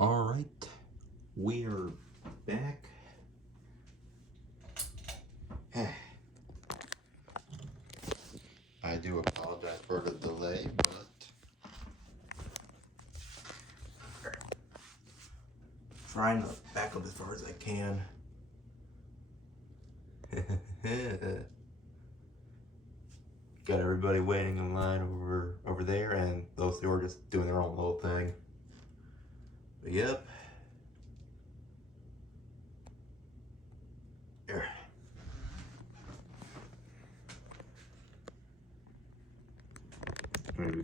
Alright, we are back. I do apologize for the delay, but trying to back up as far as I can. Got everybody waiting in line over there, and those two are just doing their own little thing. But yep. There. I'm gonna be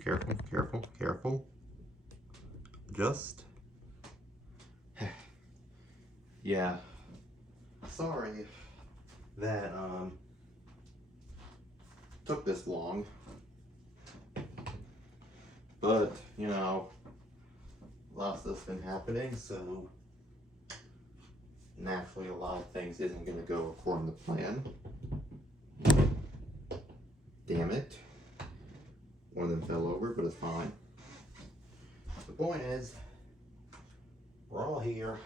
careful. Just. Yeah. Sorry that took this long. But, you know, lots of stuff's been happening, so naturally a lot of things isn't gonna go according to plan. Damn it. One of them fell over, but it's fine. The point is, we're all here.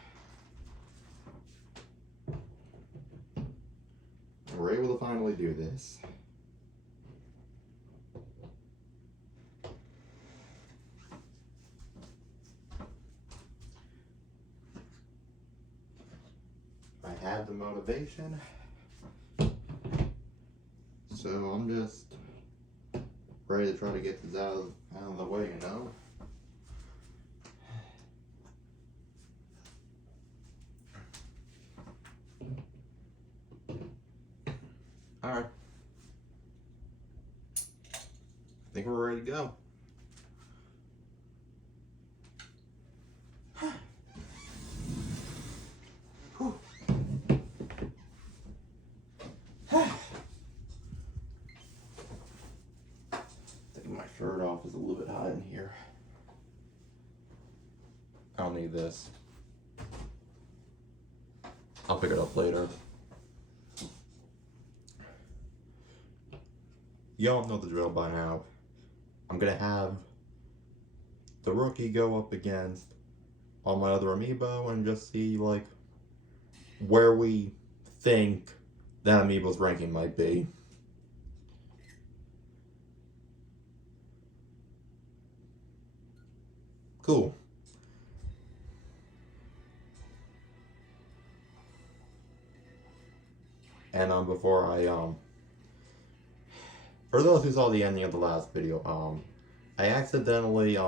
And we're able to finally do this. I have the motivation. So I'm just ready to try to get this out of the way, you know? Alright. I think we're ready to go. Taking my shirt off is a little bit hot in here. I don't need this. I'll pick it up later. Y'all know the drill by now. I'm gonna have the rookie go up against all my other amiibo and just see like where we think that amiibo's ranking might be. Cool. And before I for those who saw the ending of the last video, I accidentally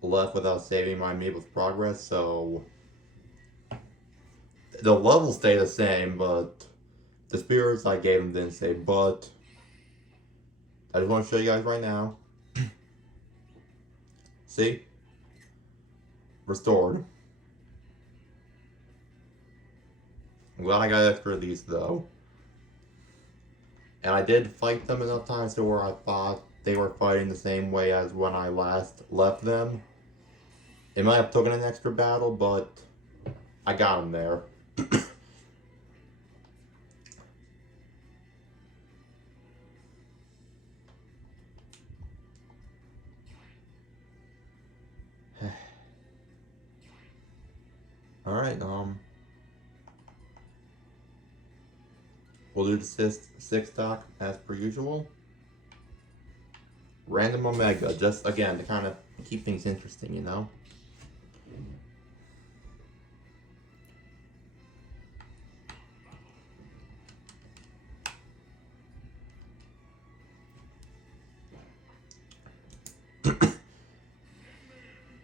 left without saving my amiibo's progress, so the levels stay the same, but the spirits I gave them didn't save. But I just want to show you guys right now. See? Restored. I'm glad I got extra of these though. And I did fight them enough times to where I thought they were fighting the same way as when I last left them. It might have taken an extra battle, but I got them there. Alright, we'll do the six stock as per usual. Random Omega, just again to kind of keep things interesting, you know?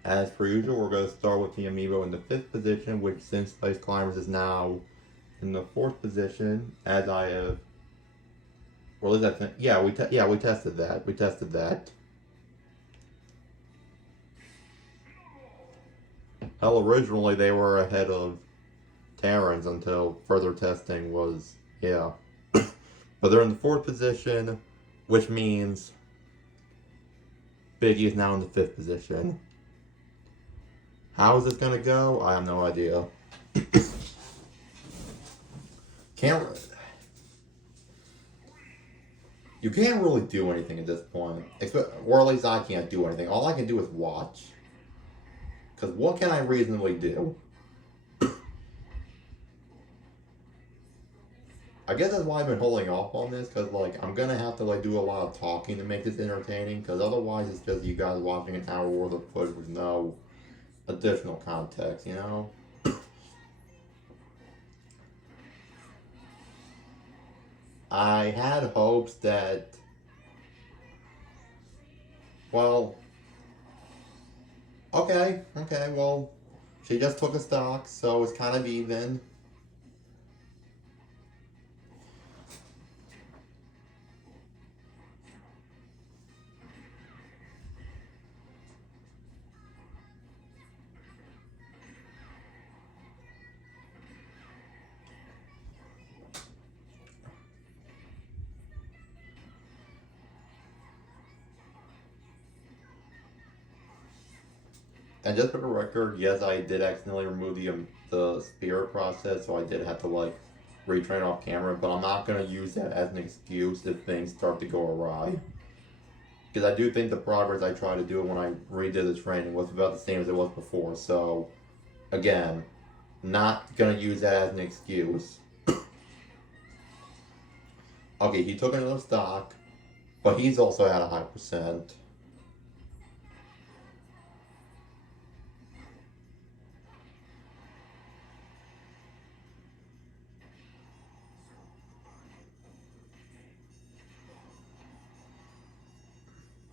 As per usual, we're going to start with the amiibo in the 5th position, which since Ice Climbers is now in the 4th position, as I have. Well, is that? Yeah, we tested that. We tested that. Hell, originally they were ahead of Terrans until further testing was but they're in the 4th position, which means Biggie is now in the 5th position. How is this gonna go? I have no idea. You can't really do anything at this point. Or at least I can't do anything. All I can do is watch. Because what can I reasonably do? I guess that's why I've been holding off on this, because, like, I'm gonna have to, like, do a lot of talking to make this entertaining, because otherwise it's just you guys watching an hour worth of footage with no additional context, you know? I had hopes that, well, okay, well, she just took a stock, so it's kind of even. And just for the record, yes, I did accidentally remove the spirit process, so I did have to, like, retrain off camera, but I'm not going to use that as an excuse if things start to go awry. Because I do think the progress I tried to do when I redid the training was about the same as it was before, so, again, not going to use that as an excuse. Okay, he took another stock, but he's also at a high percent.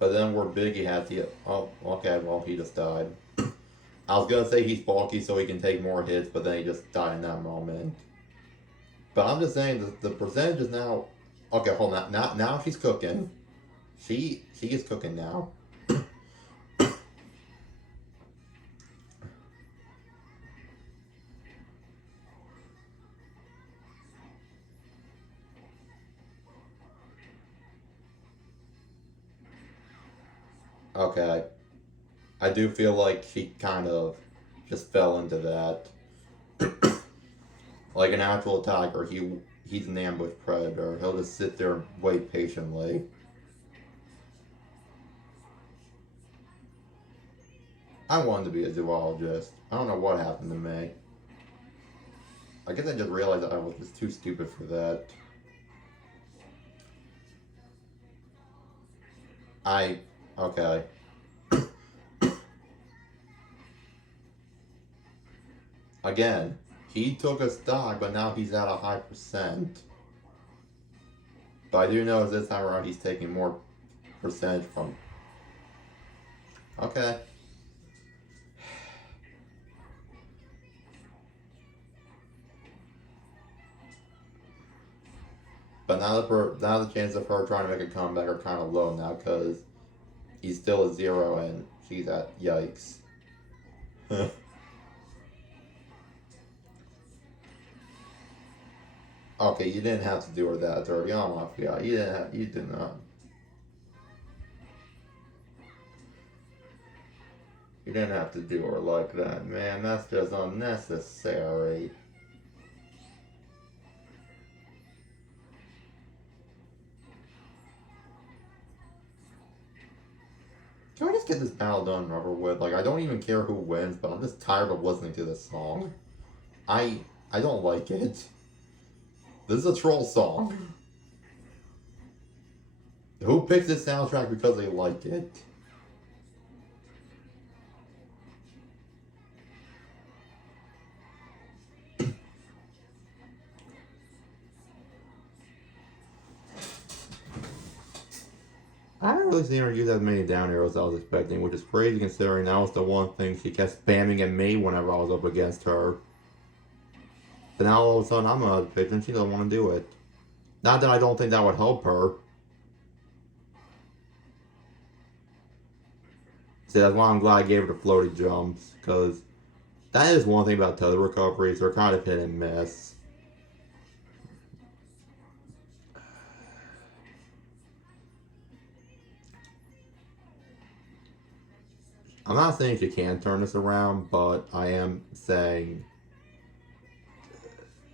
But then where Biggie had to, oh, okay, well, he just died. I was gonna say he's bulky so he can take more hits, but then he just died in that moment. But I'm just saying, the percentage is now, okay, hold on, now she's cooking. She is cooking now. Okay. I do feel like she kind of just fell into that. Like an actual attacker, he's an ambush predator. He'll just sit there and wait patiently. I wanted to be a zoologist. I don't know what happened to me. I guess I just realized that I was just too stupid for that. Okay. Again, he took a stock, but now he's at a high percent. But I do know this time around he's taking more percentage from. Okay. But now the chances of her trying to make a comeback are kind of low now because he's still at 0 and she's at yikes. Okay, you didn't have to do her that dirty. Oh my god, you did not. You didn't have to do her like that, man. That's just unnecessary. Can we just get this battle done and over with? Like, I don't even care who wins, but I'm just tired of listening to this song. I don't like it. This is a troll song. Who picks this soundtrack because they like it? I haven't really seen her use as many down arrows as I was expecting, which is crazy considering that was the one thing she kept spamming at me whenever I was up against her. But now all of a sudden I'm out of pitch and she doesn't want to do it. Not that I don't think that would help her. See, that's why I'm glad I gave her the floaty jumps, because that is one thing about tether recoveries, they're kind of hit and miss. I'm not saying she can turn this around, but I am saying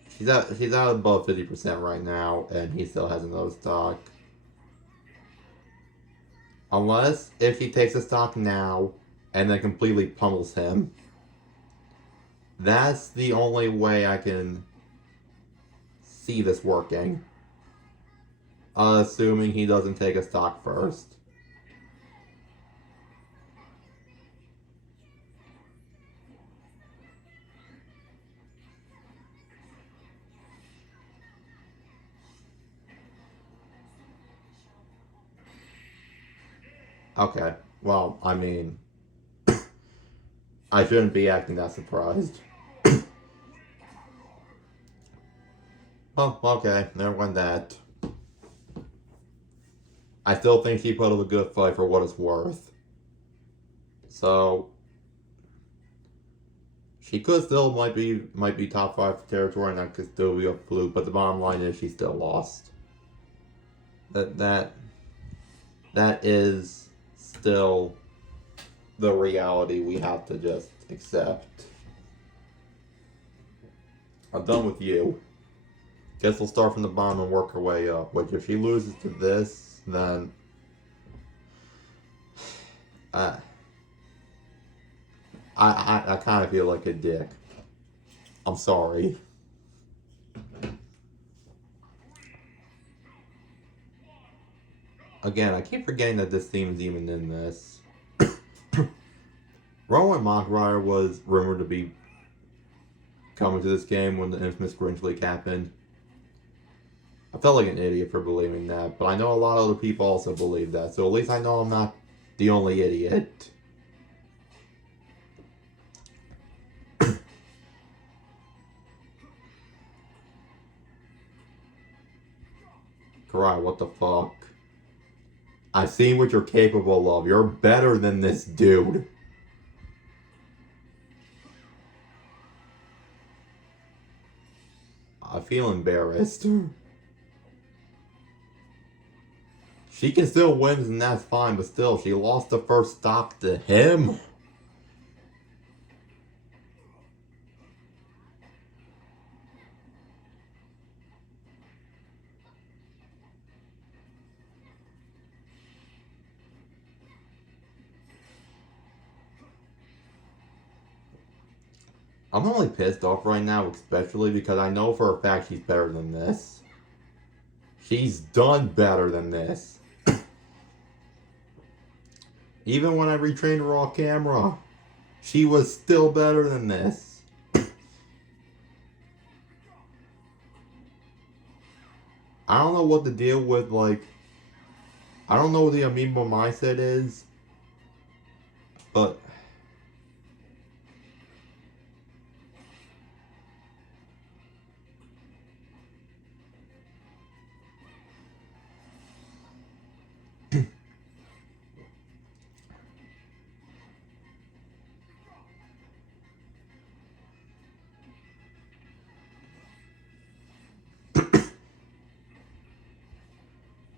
she's at above 50% right now, and he still has another stock. Unless if he takes a stock now, and then completely pummels him. That's the only way I can see this working. Assuming he doesn't take a stock first. Okay, well, I mean, I shouldn't be acting that surprised. Oh, okay, never mind that. I still think she put up a good fight for what it's worth. So, she could still might be top 5 territory, and that could still be a fluke. But the bottom line is she still lost. That is still the reality we have to just accept. I'm done with you. Guess we'll start from the bottom and work our way up. Which, if she loses to this, then I kind of feel like a dick. I'm sorry. Again, I keep forgetting that this theme is even in this. Rowan Mockrider was rumored to be coming to this game when the infamous Grinch leak happened. I felt like an idiot for believing that, but I know a lot of other people also believe that, so at least I know I'm not the only idiot. Karai, what the fuck? I've seen what you're capable of. You're better than this dude. I feel embarrassed. She can still win, and that's fine, but still, she lost the first stock to him. I'm only pissed off right now, especially because I know for a fact she's better than this. She's done better than this. Even when I retrained her off camera, she was still better than this. I don't know what the deal with, like, I don't know what the Amiibo mindset is, but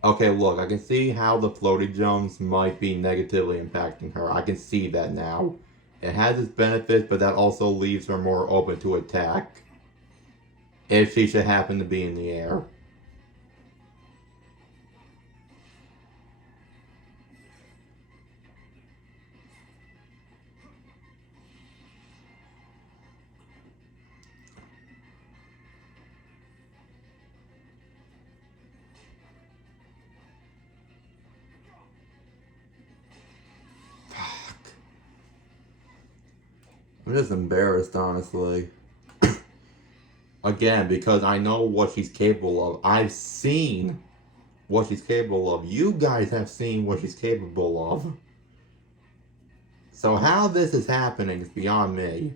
okay, look, I can see how the floaty jumps might be negatively impacting her. I can see that now. It has its benefits, but that also leaves her more open to attack if she should happen to be in the air. I'm just embarrassed, honestly. Again, because I know what she's capable of. I've seen what she's capable of. You guys have seen what she's capable of. So how this is happening is beyond me.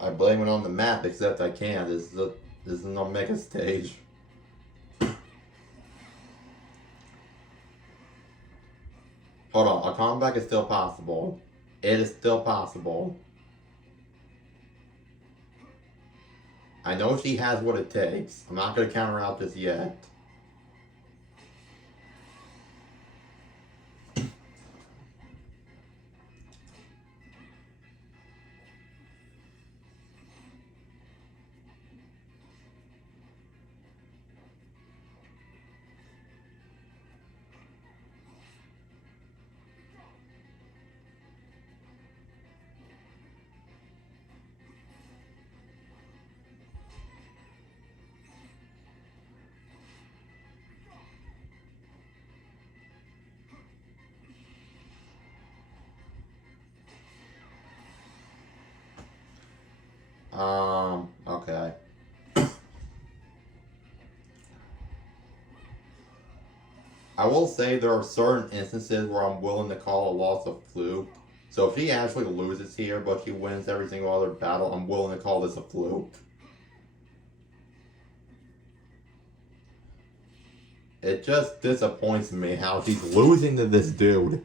I blame it on the map, except I can't. This is an Omega stage. Hold on, a comeback is still possible. It is still possible. I know she has what it takes. I'm not going to count her out just yet. Okay. I will say there are certain instances where I'm willing to call a loss a fluke. So if she actually loses here, but she wins every single other battle, I'm willing to call this a fluke. It just disappoints me how she's losing to this dude.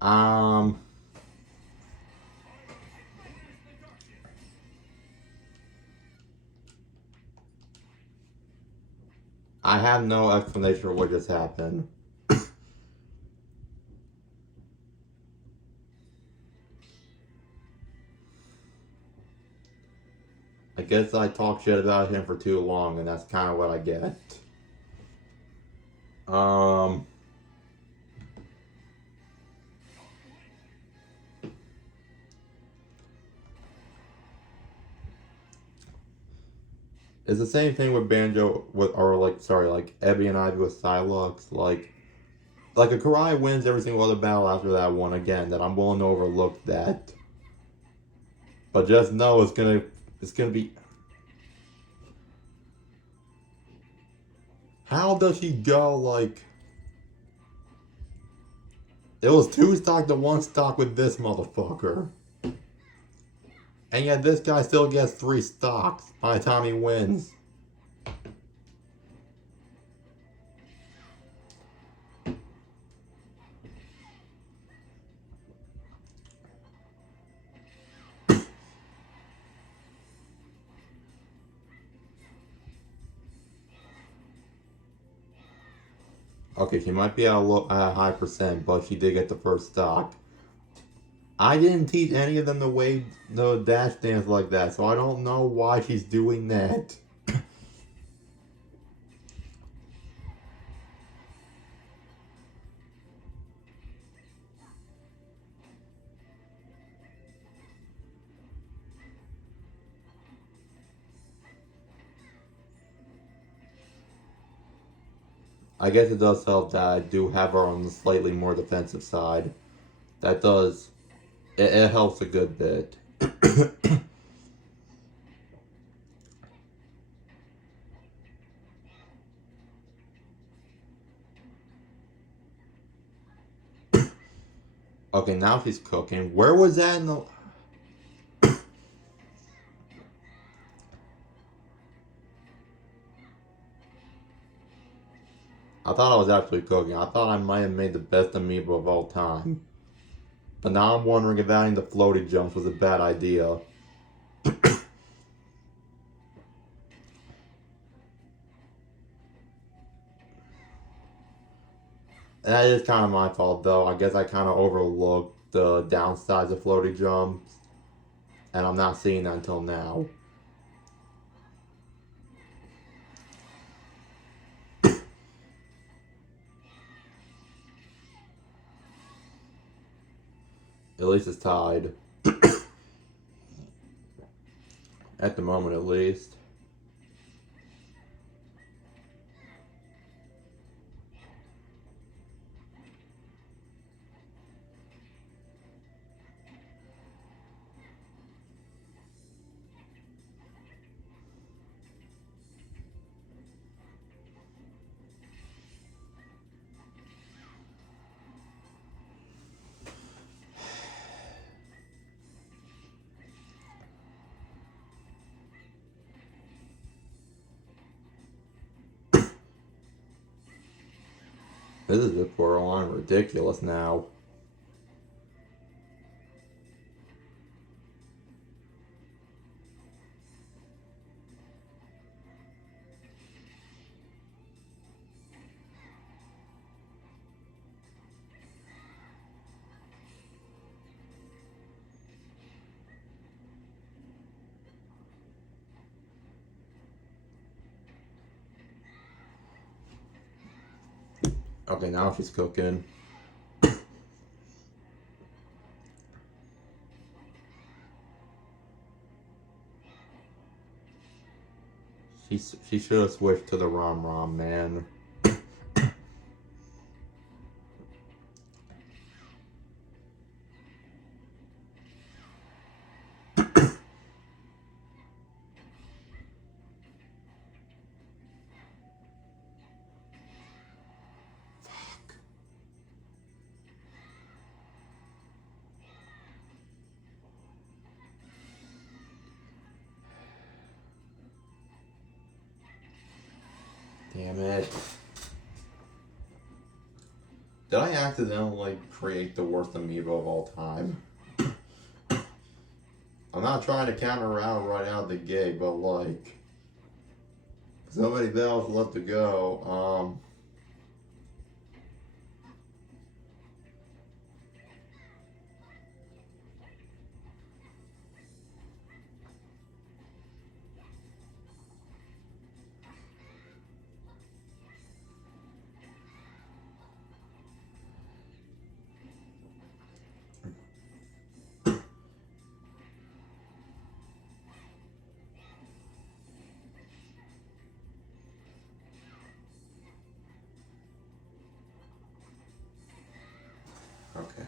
Um, I have no explanation for what just happened. I guess I talked shit about him for too long, and that's kind of what I get. Um, it's the same thing with Banjo, with, or like, sorry, like Ebby and Ivy with Psylocke. Like a Karai wins every single other battle after that one again, that I'm willing to overlook that. But just know it's gonna be. How does she go like? It was 2 stock to 1 stock with this motherfucker. And yet this guy still gets 3 stocks by the time he wins. Okay, she might be at a high percent, but she did get the first stock. I didn't teach any of them the dash dance like that, so I don't know why she's doing that. I guess it does help that I do have her on the slightly more defensive side. That does, it helps a good bit. Okay, now she's cooking. Where was that in the... I thought I was actually cooking. I thought I might have made the best amoeba of all time. But now I'm wondering if adding the floaty jumps was a bad idea. That is kind of my fault, though. I guess I kind of overlooked the downsides of floaty jumps. And I'm not seeing that until now. At least it's tied. At the moment, at least. This is just borderline ridiculous now. Okay, now she's cooking. She should have switched to the rom man. Damn it. Did I accidentally create the worst amiibo of all time? I'm not trying to counter out right out the gate, but like, so many bells left to go. Okay.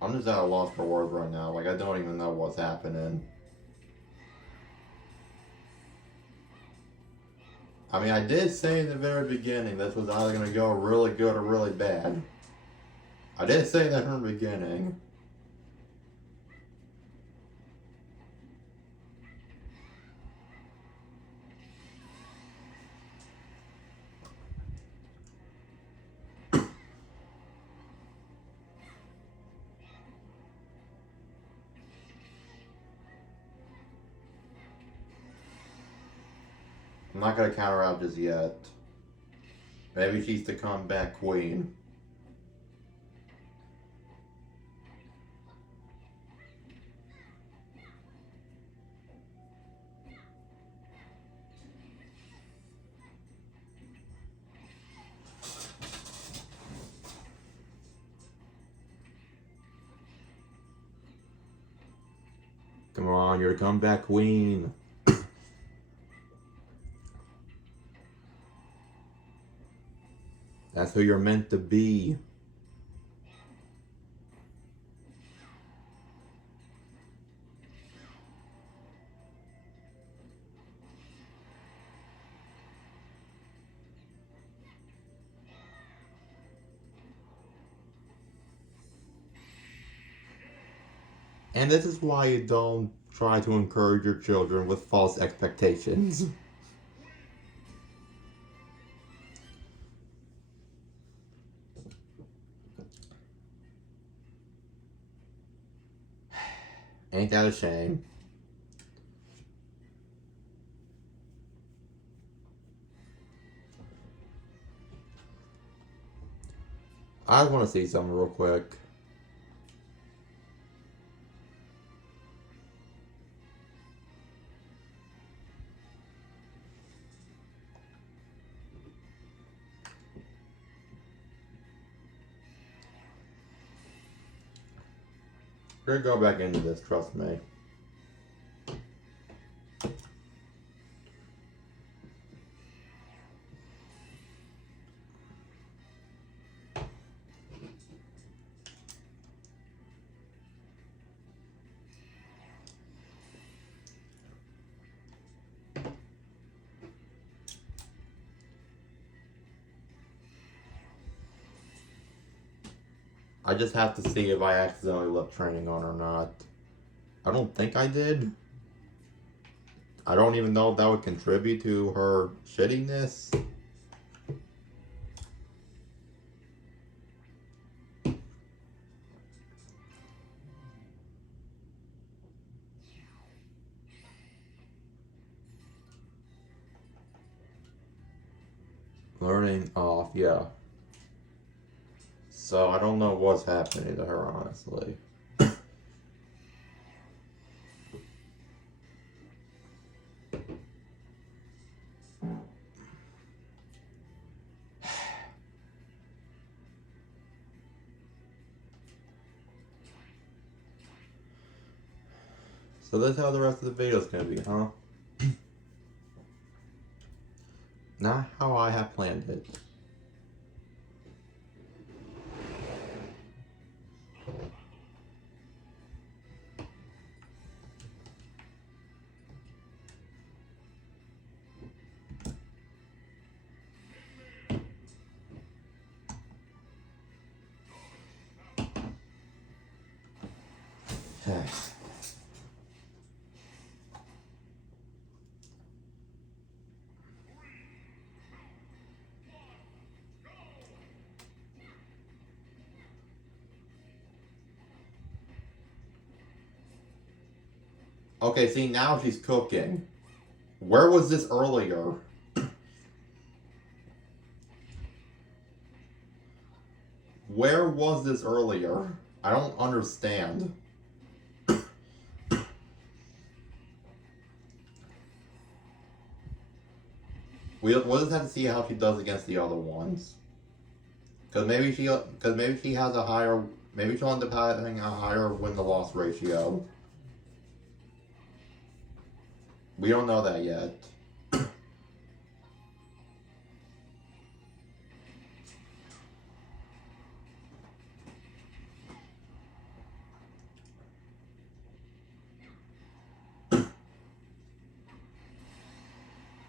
I'm just at a loss for words right now. Like, I don't even know what's happening. I mean, I did say in the very beginning this was either going to go really good or really bad. I did say that from the beginning. I'm not going to counter out just yet. Maybe she's the comeback queen. Come on, you're the comeback queen. That's who you're meant to be. And this is why you don't try to encourage your children with false expectations. Ain't that a shame? I want to see something real quick. We're gonna go back into this, trust me. I just have to see if I accidentally left training on or not. I don't think I did. I don't even know if that would contribute to her shittiness. Learning off, yeah. So I don't know what's happening to her, honestly. So that's how the rest of the video is gonna be, huh? Not how I have planned it. Okay, see, now she's cooking. Where was this earlier? Where was this earlier? I don't understand. We'll just have to see how she does against the other ones. Cause maybe she has a higher, maybe she'll end up having a higher win-to-loss ratio. We don't know that yet.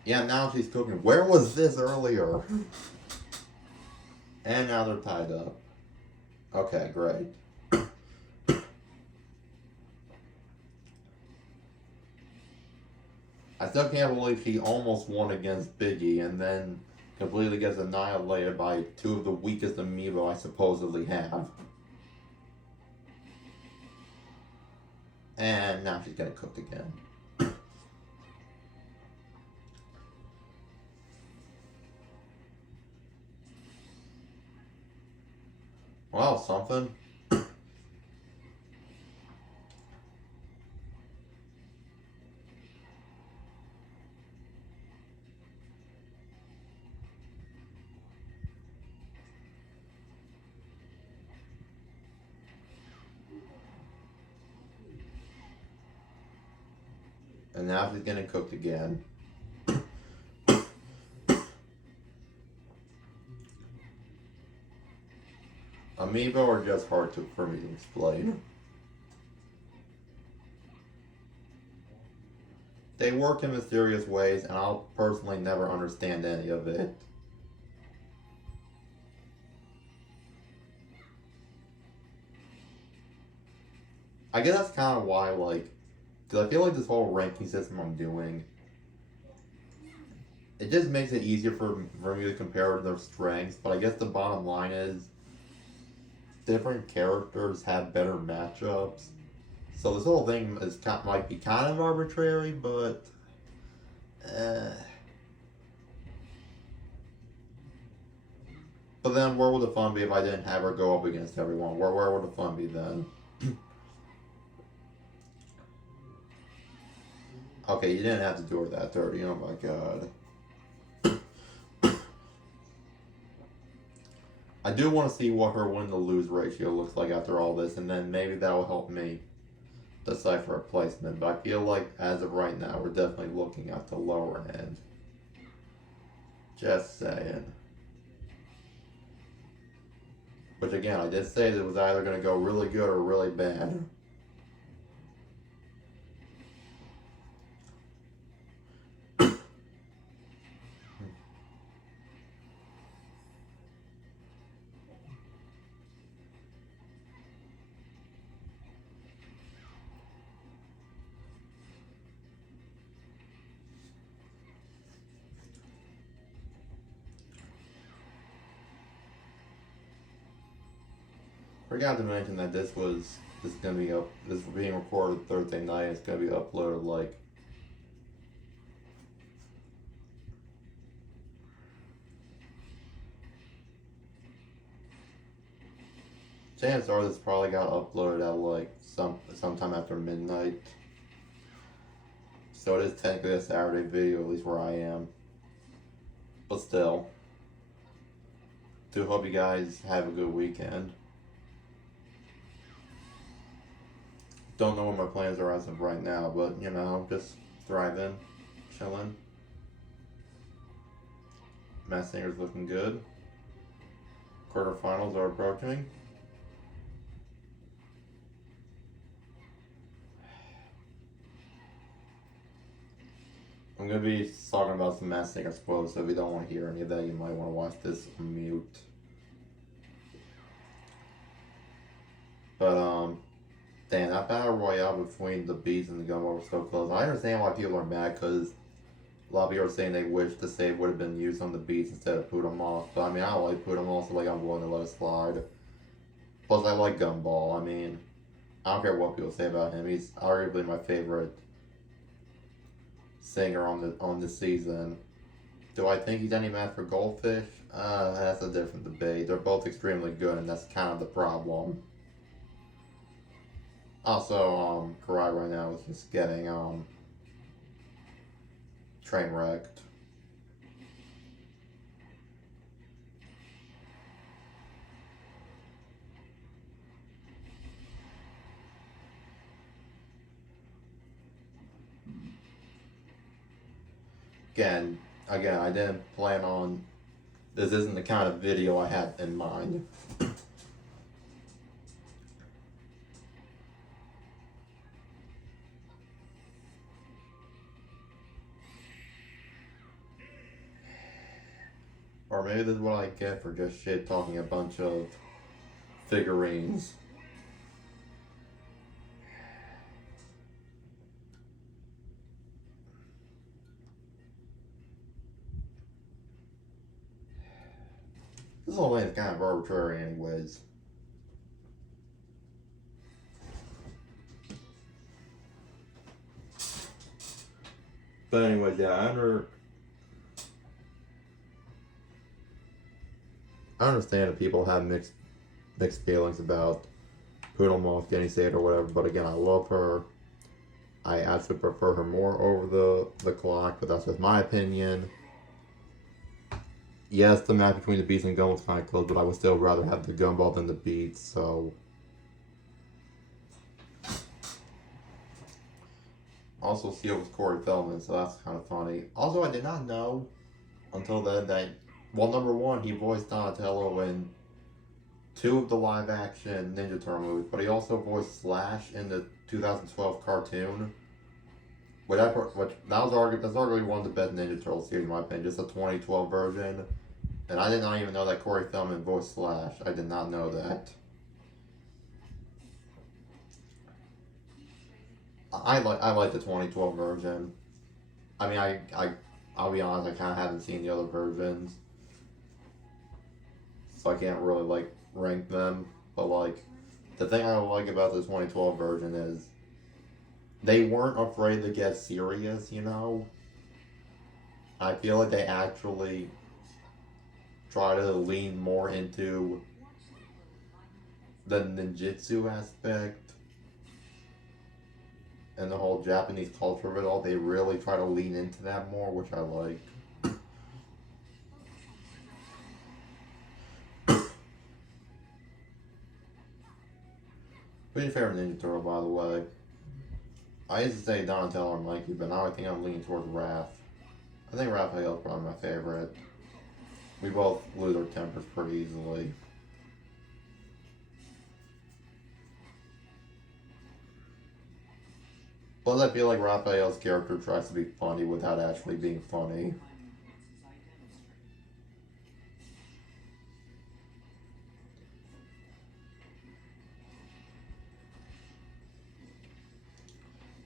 Yeah, now she's cooking. Where was this earlier? And now they're tied up. Okay, great. I still can't believe she almost won against Biggie and then completely gets annihilated by two of the weakest amiibo I supposedly have. And now she's getting cooked again. Well, something. And now she's getting cooked again. Amiibo are just hard for me to explain. They work in mysterious ways, and I'll personally never understand any of it. I guess that's kind of why, like, because I feel like this whole ranking system I'm doing, it just makes it easier for me to compare their strengths, but I guess the bottom line is, different characters have better matchups. So this whole thing might be kind of arbitrary, but but then where would the fun be if I didn't have her go up against everyone? Where would the fun be then? Okay, you didn't have to do her that dirty. Oh my god. I do want to see what her win-to-lose ratio looks like after all this, and then maybe that will help me decipher a placement. But I feel like, as of right now, we're definitely looking at the lower end. Just saying. Which, again, I did say that it was either going to go really good or really bad. Forgot to mention that this is gonna be up. This is being recorded Thursday night. It's gonna be uploaded like. Chances are this probably got uploaded at like sometime after midnight. So it is technically a Saturday video, at least where I am. But still, do hope you guys have a good weekend. Don't know what my plans are as of right now, but you know, just thriving, chilling. Mass Singer's looking good. Quarterfinals are approaching. I'm gonna be talking about some Mass Singer spoilers, so if you don't want to hear any of that, you might want to watch this on mute. But damn, that battle royale between the bees and the gumbo were so close. I understand why people are mad, because a lot of people are saying they wish the save would have been used on the beats instead of Pudamoth. But I mean, I like Pudamoth, so like I'm willing to let it slide. Plus, I like Gumball. I mean, I don't care what people say about him. He's arguably my favorite singer on the season. Do I think he's any match for Goldfish? That's a different debate. They're both extremely good, and that's kind of the problem. Also, Karai right now is just getting train wrecked. Again, I didn't plan on. This isn't the kind of video I had in mind. Or maybe this is what I get for just shit talking a bunch of figurines. This whole thing is kind of arbitrary anyways. But anyways, yeah, I understand that people have mixed feelings about Poodlemoth getting saved or whatever, but again, I love her. I actually prefer her more over the clock, but that's just my opinion. Yes, the match between the Beats and Gumball was kind of close, but I would still rather have the Gumball than the Beats, so. Also, Seal was Corey Feldman, so that's kind of funny. Also, I did not know until then that, well, number one, he voiced Donatello in 2 of the live-action Ninja Turtle movies, but he also voiced Slash in the 2012 cartoon. That's arguably one of the best Ninja Turtle series in my opinion, just the 2012 version. And I did not even know that Corey Feldman voiced Slash. I did not know that. I like the 2012 version. I mean, I'll be honest, I kind of haven't seen the other versions, so I can't really like rank them. But like, the thing I like about the 2012 version is they weren't afraid to get serious. You know, I feel like they actually try to lean more into the ninjutsu aspect and the whole Japanese culture of it all. They really try to lean into that more, which I like. Who's your favorite Ninja Turtle, by the way? I used to say Donatello or Mikey, but now I think I'm leaning towards Raph. I think Raphael's probably my favorite. We both lose our tempers pretty easily. Plus, I feel like Raphael's character tries to be funny without actually being funny.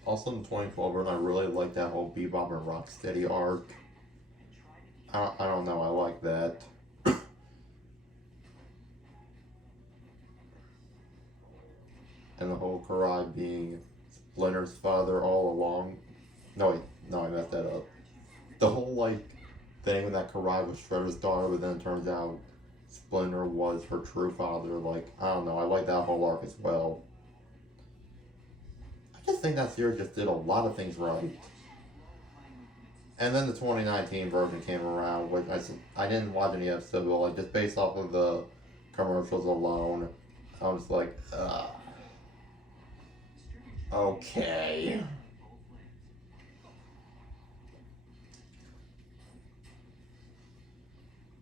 Also in 2012, and I really like that whole Bebop and Rocksteady arc. I don't know, I like that. and the whole Karai being Splinter's father all along. No, wait, no, I messed that up. The whole like thing that Karai was Shredder's daughter, but then it turns out Splinter was her true father. Like, I don't know, I like that whole arc as well. I just think that series just did a lot of things right. And then the 2019 version came around, which I didn't watch any episodes, but like just based off of the commercials alone, I was like, okay.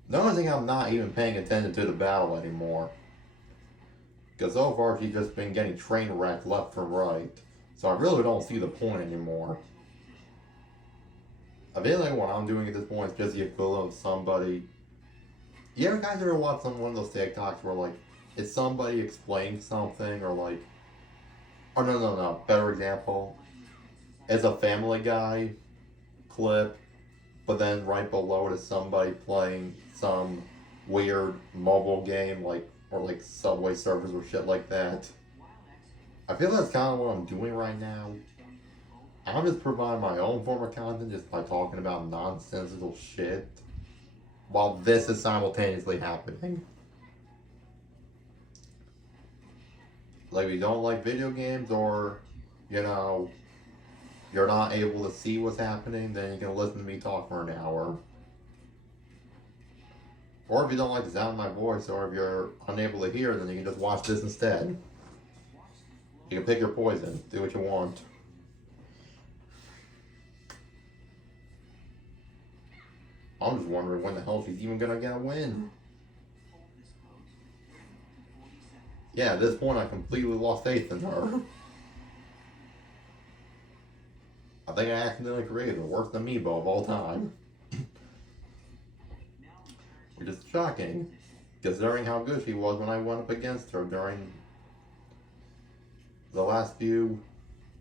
The only thing I'm not even paying attention to the battle anymore. Because so far she's just been getting train wrecked left from right. So I really don't see the point anymore. I feel like what I'm doing at this point is just the equivalent of somebody. You ever guys ever watch one of those TikToks where like it's somebody explaining something or like, oh no, better example, it's a Family Guy clip, but then right below it is somebody playing some weird mobile game like or like Subway Surfers or shit like that. I feel that's kind of what I'm doing right now. I'm just providing my own form of content just by talking about nonsensical shit while this is simultaneously happening. Like, if you don't like video games or, you know, you're not able to see what's happening, then you can listen to me talk for an hour. Or if you don't like the sound of my voice, or if you're unable to hear, then you can just watch this instead. You can pick your poison, do what you want. I'm just wondering when the hell she's even gonna get a win. Yeah, at this point I completely lost faith in her. I think I accidentally created the worst amiibo of all time. Which is shocking, considering how good she was when I went up against her during the last few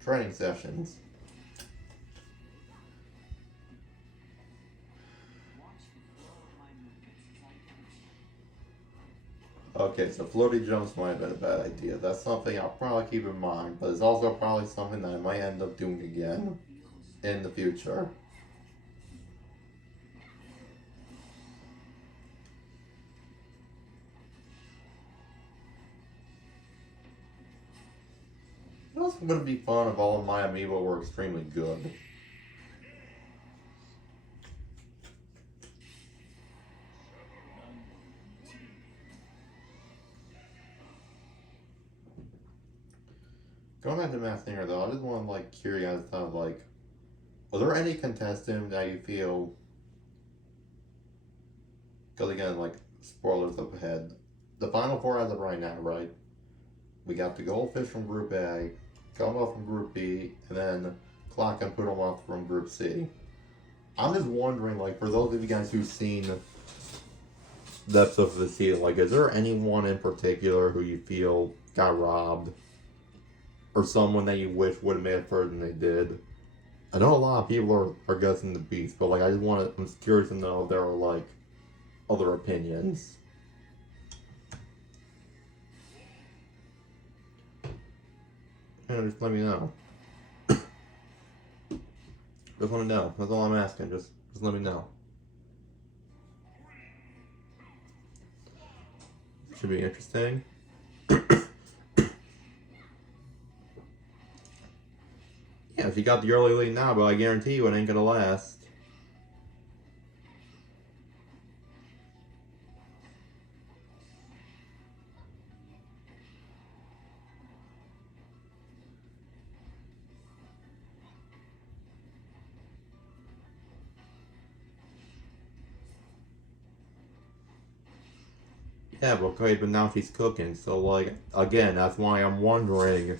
training sessions. Okay, so floaty jumps might have been a bad idea. That's something I'll probably keep in mind, but it's also probably something that I might end up doing again in the future. It also would be fun if all of my amiibo were extremely good. Going back to Masked Singer though, I just want to like curious of like, was there any contestant that you feel? Because again, like spoilers up ahead. The final four as of right now, right? We got the Goldfish from Group A, Gumbo from Group B, and then Clock and Poodlemoth from Group C. I'm just wondering, like, for those of you guys who've seen the episode of the season, like, is there anyone in particular who you feel got robbed? Or someone that you wish would have made it further than they did? I know a lot of people are guessing the Beast, but, like, I'm curious to know if there are, like, other opinions. Yeah, just let me know. Just want to know. That's all I'm asking. Just let me know. Should be interesting. Yeah, she got the early lead now, but I guarantee you it ain't gonna last. Yeah, but okay, but now she's cooking, so like again, that's why I'm wondering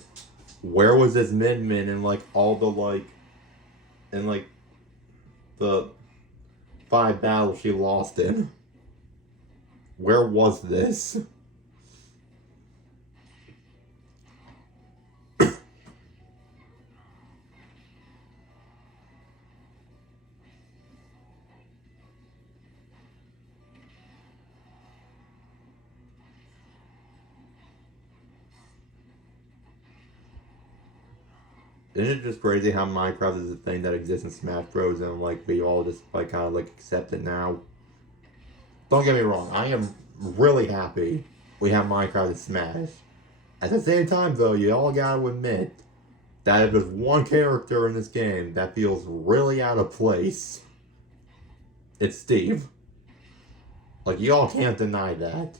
where was this Min in like all the like in like the 5 battles she lost in? Where was this? isn't it just crazy how Minecraft is a thing that exists in Smash Bros. And like we all just like kind of like accept it now? Don't get me wrong, I am really happy we have Minecraft in Smash. At the same time though, you all gotta admit that if there's one character in this game that feels really out of place, it's Steve. Like, y'all can't deny that.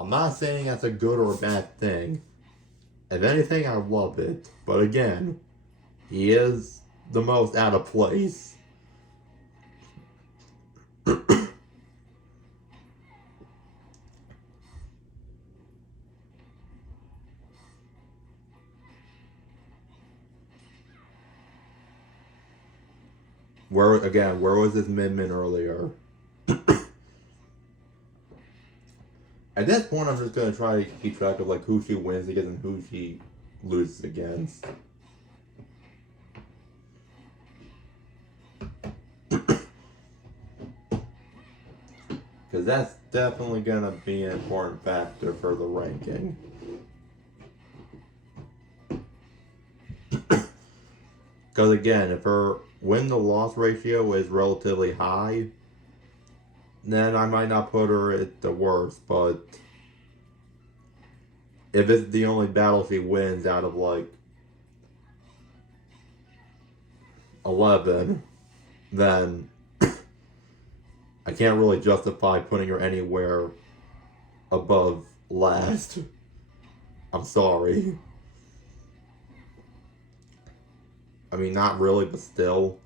I'm not saying that's a good or a bad thing. If anything, I love it. But again, he is the most out of place. Where was this Min earlier? At this point, I'm just gonna try to keep track of like who she wins against and who she loses against. Because that's definitely gonna be an important factor for the ranking. Because again, if her win to loss ratio is relatively high, then I might not put her at the worst, but if it's the only battle she wins out of like 11, then I can't really justify putting her anywhere above last. I'm sorry. I mean, not really, but still.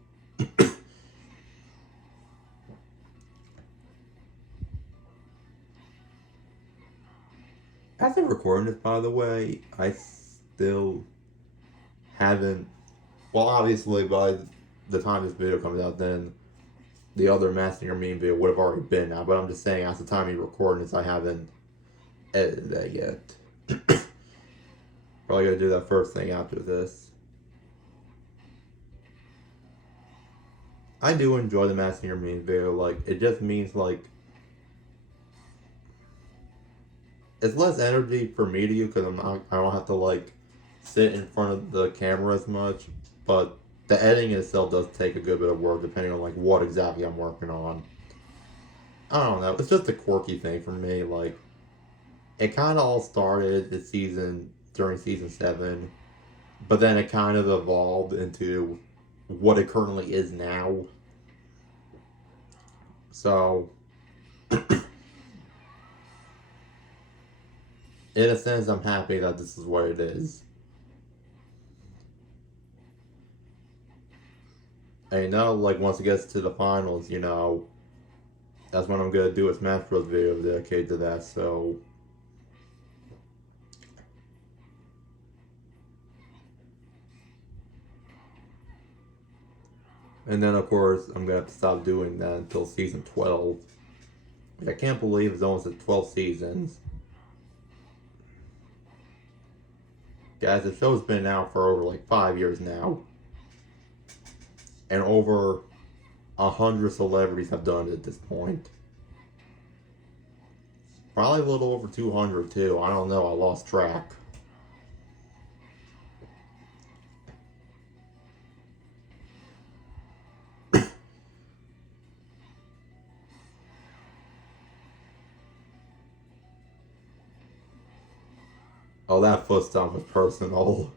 As I'm recording this, by the way, I still haven't. Well, obviously, by the time this video comes out, then the other Master Meme video would have already been out. But I'm just saying, as the time you're recording this, I haven't edited that yet. Probably gonna do that first thing after this. I do enjoy the Master Meme video. Like, it just means like it's less energy for me to use because I don't have to like sit in front of the camera as much, but the editing itself does take a good bit of work depending on like what exactly I'm working on. I don't know, it's just a quirky thing for me. Like, it kind of all started during season 7, but then it kind of evolved into what it currently is now. So in a sense, I'm happy that this is what it is. And you know, like, once it gets to the finals, you know, that's when I'm gonna do a Smash Bros. Video dedicated to that, so. And then, of course, I'm gonna have to stop doing that until season 12. I can't believe it's almost at 12 seasons. Guys, the show's been out for over like 5 years now. And over 100 celebrities have done it at this point. Probably a little over 200 too. I don't know, I lost track. Oh, that foot stomp was personal.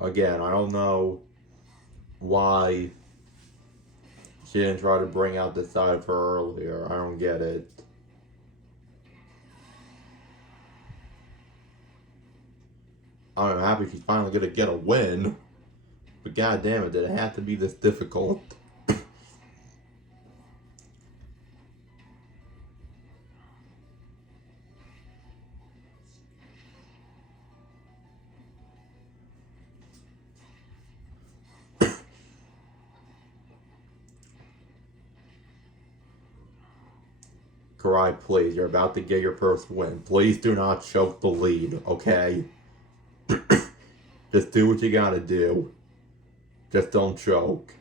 Again, I don't know why she didn't try to bring out this side of her earlier. I don't get it. I'm happy she's finally gonna get a win. But god damn it, did it have to be this difficult? Karai, please, you're about to get your first win. Please do not choke the lead, okay? Just do what you gotta do. Just don't choke.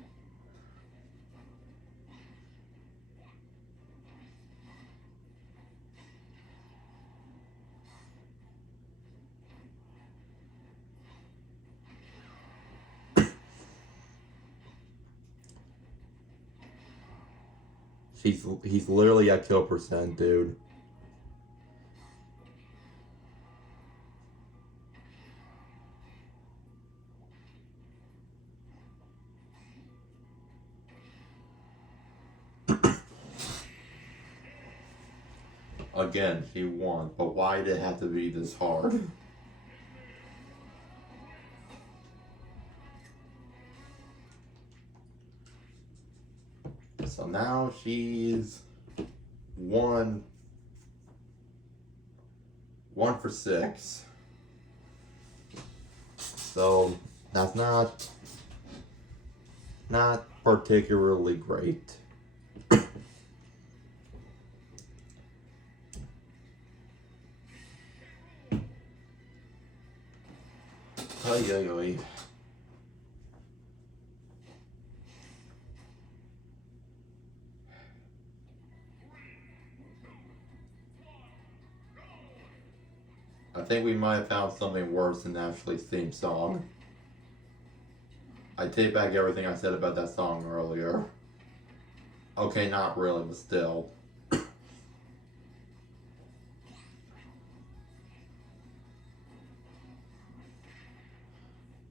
He's literally at kill percent, dude. Again, he won, but why did it have to be this hard? So now she's one for 6. So that's not particularly great. Ay, ay, ay. I think we might have found something worse than Ashley's theme song. I take back everything I said about that song earlier. Okay, not really, but still.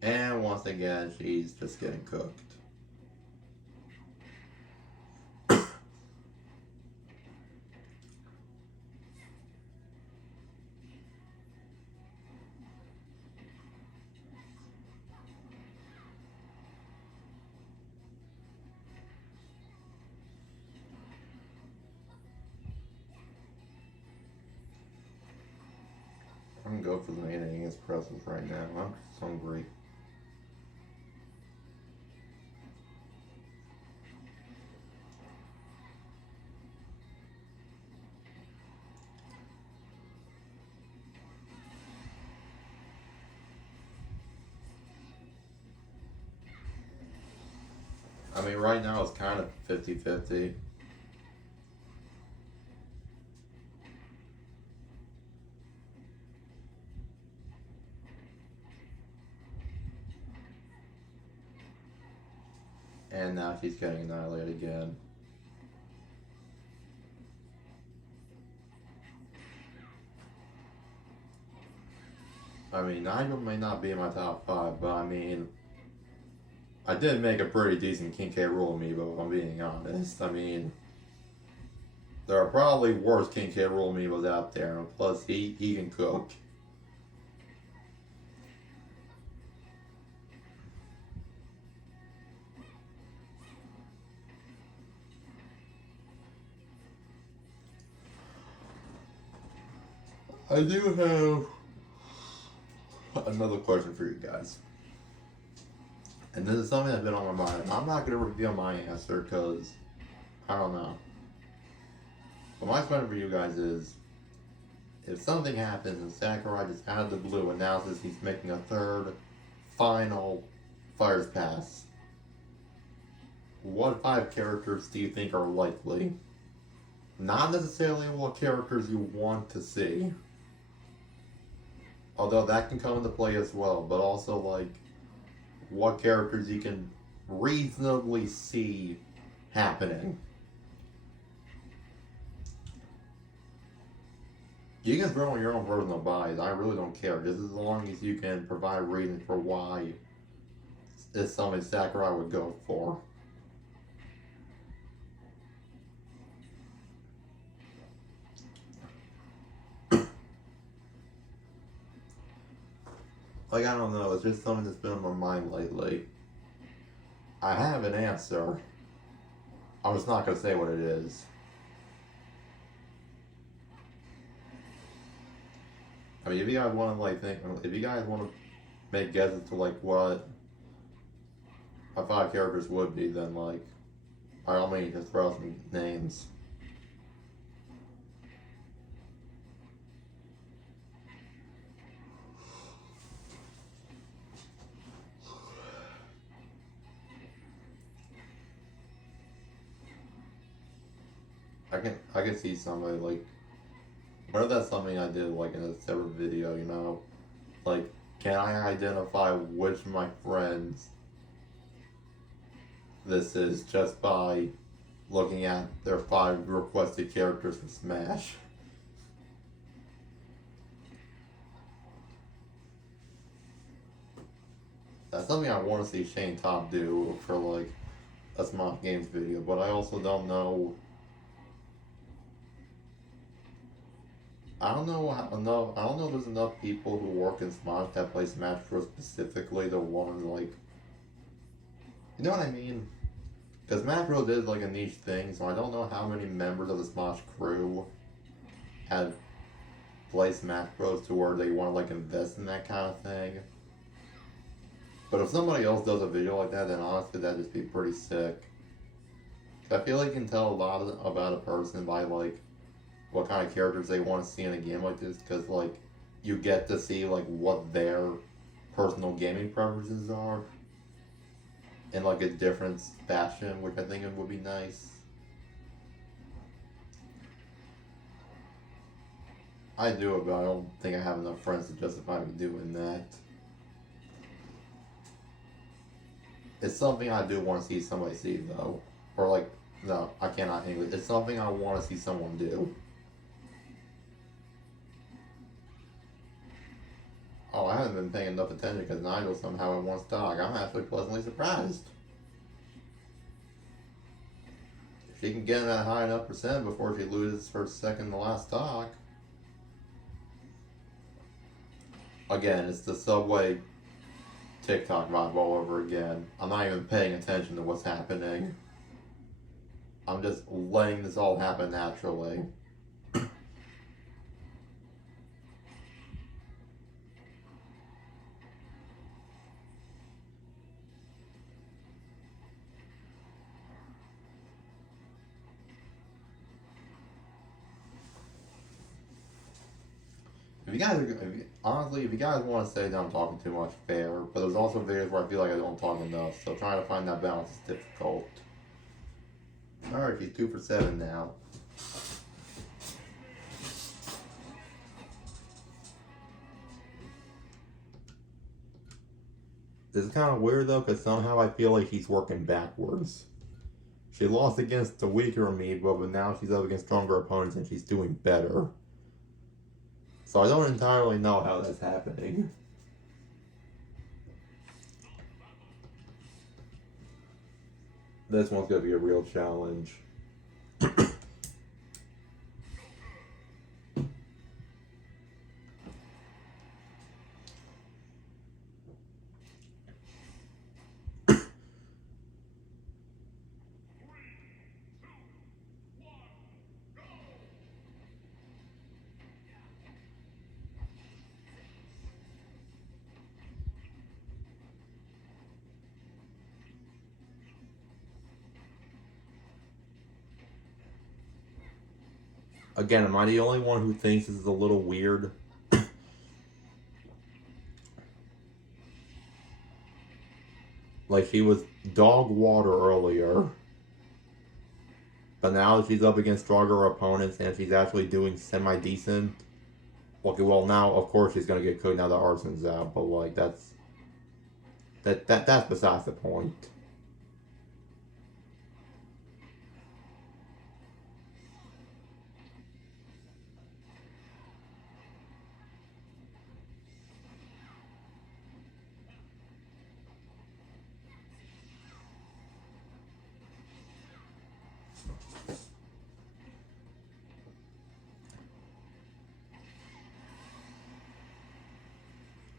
And once again, she's just getting cooked. I'm gonna go for the main against pretzels right now. I'm just hungry. I mean, right now it's kind of 50-50. And now she's getting annihilated again. I mean, Nigel may not be in my top 5, but I mean, I did make a pretty decent King K. Rool amiibo, if I'm being honest. I mean, there are probably worse King K. Rool amiibos out there, and plus he can cook. I do have another question for you guys. And this is something that's been on my mind. I'm not going to reveal my answer because I don't know. But my question for you guys is, if something happens and Sakurai just out of the blue announces he's making a third final Fires Pass, what 5 characters do you think are likely? Not necessarily what characters you want to see. Although that can come into play as well, but also like what characters you can reasonably see happening. You can throw in your own version of buys. I really don't care. Just as long as you can provide reasons for why it's something Sakurai would go for. Like, I don't know, it's just something that's been on my mind lately. I have an answer. I'm just not gonna say what it is. I mean, if you guys want to like think, if you guys want to make guesses to like what my 5 characters would be, then like, by all means, just throw out some names. I can see somebody like, what if that's something I did like in a separate video, you know? Like, can I identify which of my friends this is just by looking at their 5 requested characters for Smash? That's something I want to see Shane Top do for like a Smosh Games video, but I also don't know. I don't know enough. I don't know if there's enough people who work in Smosh that play Smash Bros. Specifically to want to like, you know what I mean? Because Smash Bros. Is like a niche thing, so I don't know how many members of the Smosh crew have played Smash Bros. To where they want to like invest in that kind of thing. But if somebody else does a video like that, then honestly that'd just be pretty sick. I feel like you can tell a lot about a person by like what kind of characters they want to see in a game like this, because like you get to see like what their personal gaming preferences are in like a different fashion, which I think it would be nice. I do it, but I don't think I have enough friends to justify me doing that. It's something I do want to see somebody see though, or like, no, I cannot English. It's something I want to see someone do. Oh, I haven't been paying enough attention because Nigel somehow at one stock. I'm actually pleasantly surprised. If she can get in that high enough percent before she loses her second to last stock. Again, it's the Subway TikTok vibe all over again. I'm not even paying attention to what's happening. I'm just letting this all happen naturally. Honestly, if you guys want to say that I'm talking too much, fair. But there's also videos where I feel like I don't talk enough, so trying to find that balance is difficult. Alright, she's 2 for 7 now. This is kind of weird though, because somehow I feel like she's working backwards. She lost against the weaker Amiibo, but now she's up against stronger opponents and she's doing better. So I don't entirely know how that's happening. This one's gonna be a real challenge. Again, am I the only one who thinks this is a little weird? Like, she was dog water earlier. But now that she's up against stronger opponents and she's actually doing semi-decent. Okay, well now, of course, she's going to get cooked now that Arsen's out. But, like, that's besides the point.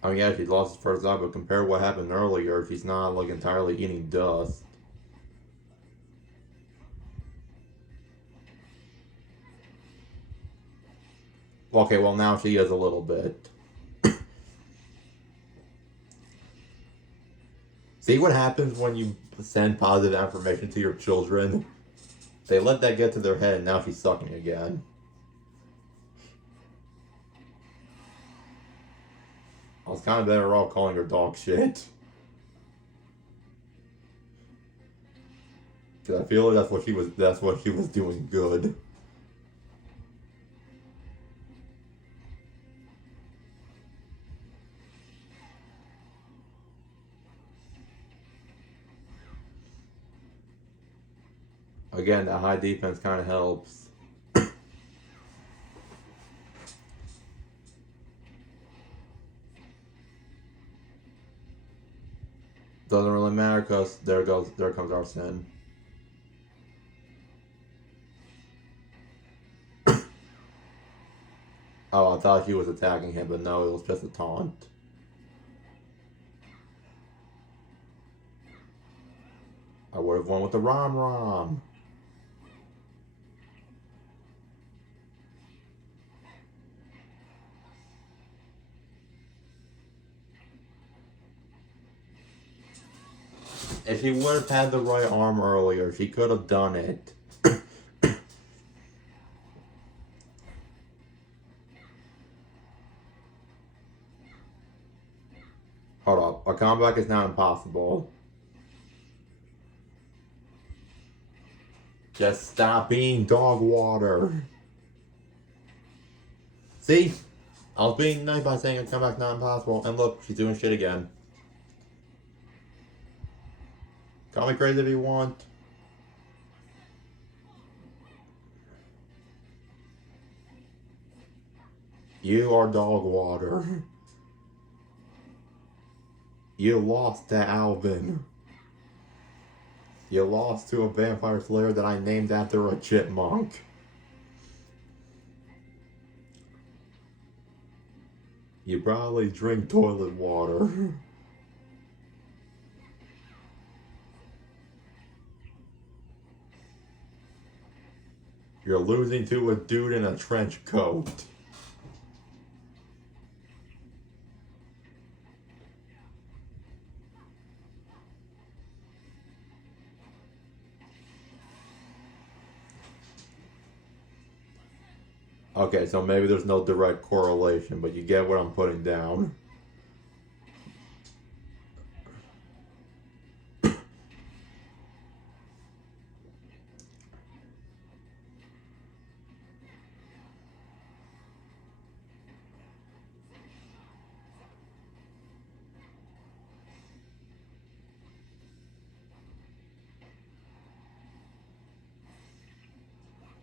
I mean, yeah, she lost his first out, but compared to what happened earlier, she's not, like, entirely eating dust. Okay, well, now she is a little bit. See what happens when you send positive affirmation to your children? They let that get to their head, and now she's sucking again. I was kind of better off calling her dog shit. Because I feel like that's what she was doing good. Again, that high defense kind of helps. Doesn't really matter because there comes our sin. Oh, I thought he was attacking him, but no, it was just a taunt. I would have won with the Rom. If she would have had the right arm earlier, she could have done it. Hold up. A comeback is now impossible. Just stop being dog water. See? I was being nice by saying a comeback's not impossible. And look, she's doing shit again. Call me crazy if you want. You are dog water. You lost to Alvin. You lost to a vampire slayer that I named after a chipmunk. You probably drink toilet water. You're losing to a dude in a trench coat. Okay, so maybe there's no direct correlation, but you get what I'm putting down.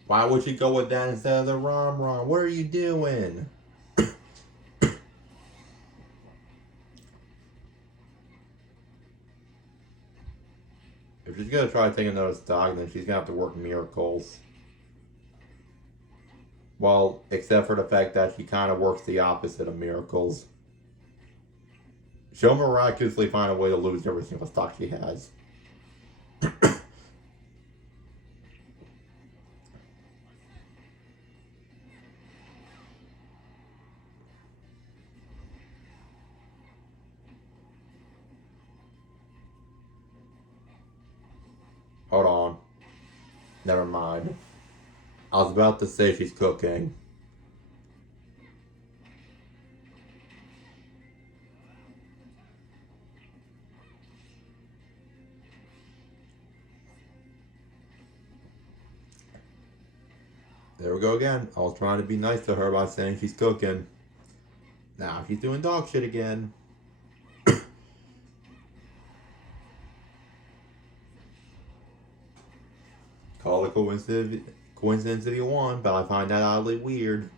Why would you go with that instead of the Rom? What are you doing? If she's gonna try to take another stock, then she's gonna have to work miracles. Well, except for the fact that she kind of works the opposite of miracles. She'll miraculously find a way to lose every single stock she has. Hold on. Never mind. I was about to say she's cooking. There we go again. I was trying to be nice to her by saying she's cooking. Now she's doing dog shit again. Call it coincidence if you want, but I find that oddly weird.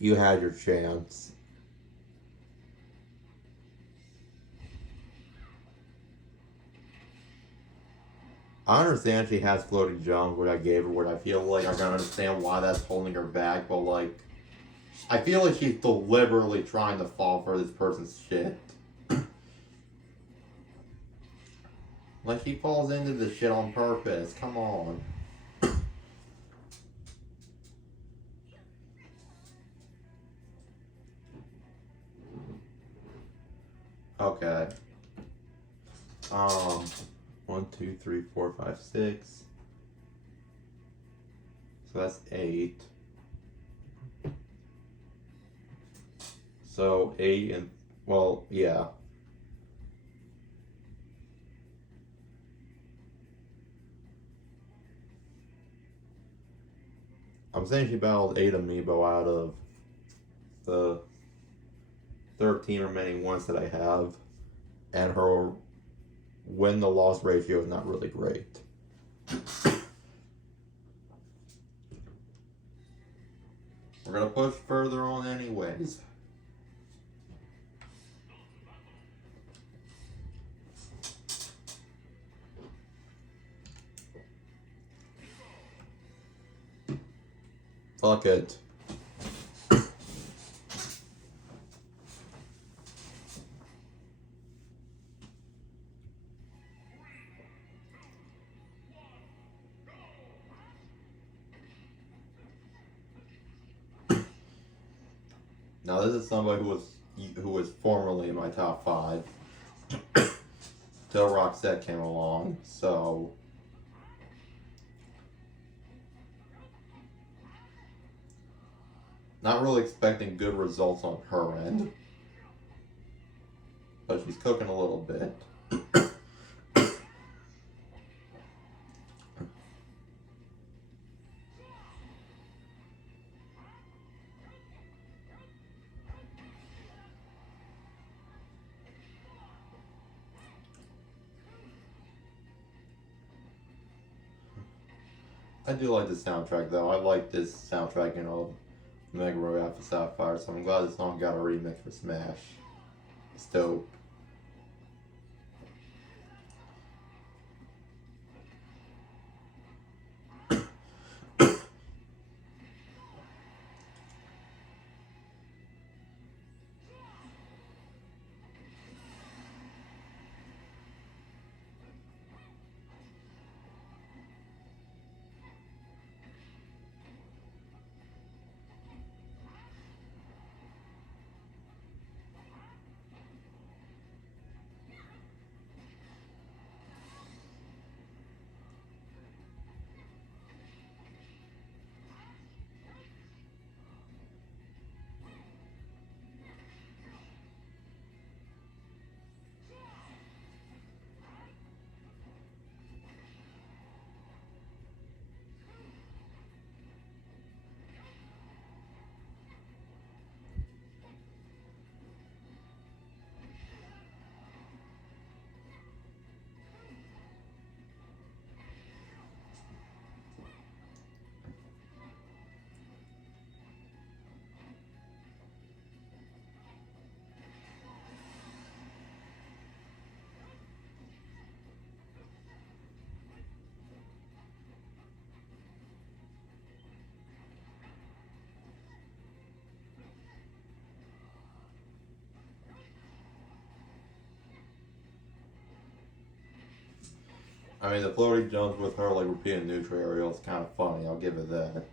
You had your chance. I understand she has floating jump, what I gave her, what I feel like I don't understand why that's holding her back, but like, I feel like she's deliberately trying to fall for this person's shit. Like, she falls into this shit on purpose, come on. Okay. 1, 2, 3, 4, 5, 6. So that's 8. So 8 and, well, yeah. I'm saying she battled 8 amiibo out of the 13 remaining ones that I have, and her win to loss ratio is not really great. We're gonna push further on anyways. Fuck it. Now this is somebody who was formerly in my top 5 till Roxette came along, so not really expecting good results on her end, but she's cooking a little bit. I do like this soundtrack though. I like this soundtrack in all Mega Man Alpha Sapphire, so I'm glad this song got a remix for Smash. It's dope. I mean, the floaty jumps with her, like, repeating neutral aerial is kind of funny, I'll give it that.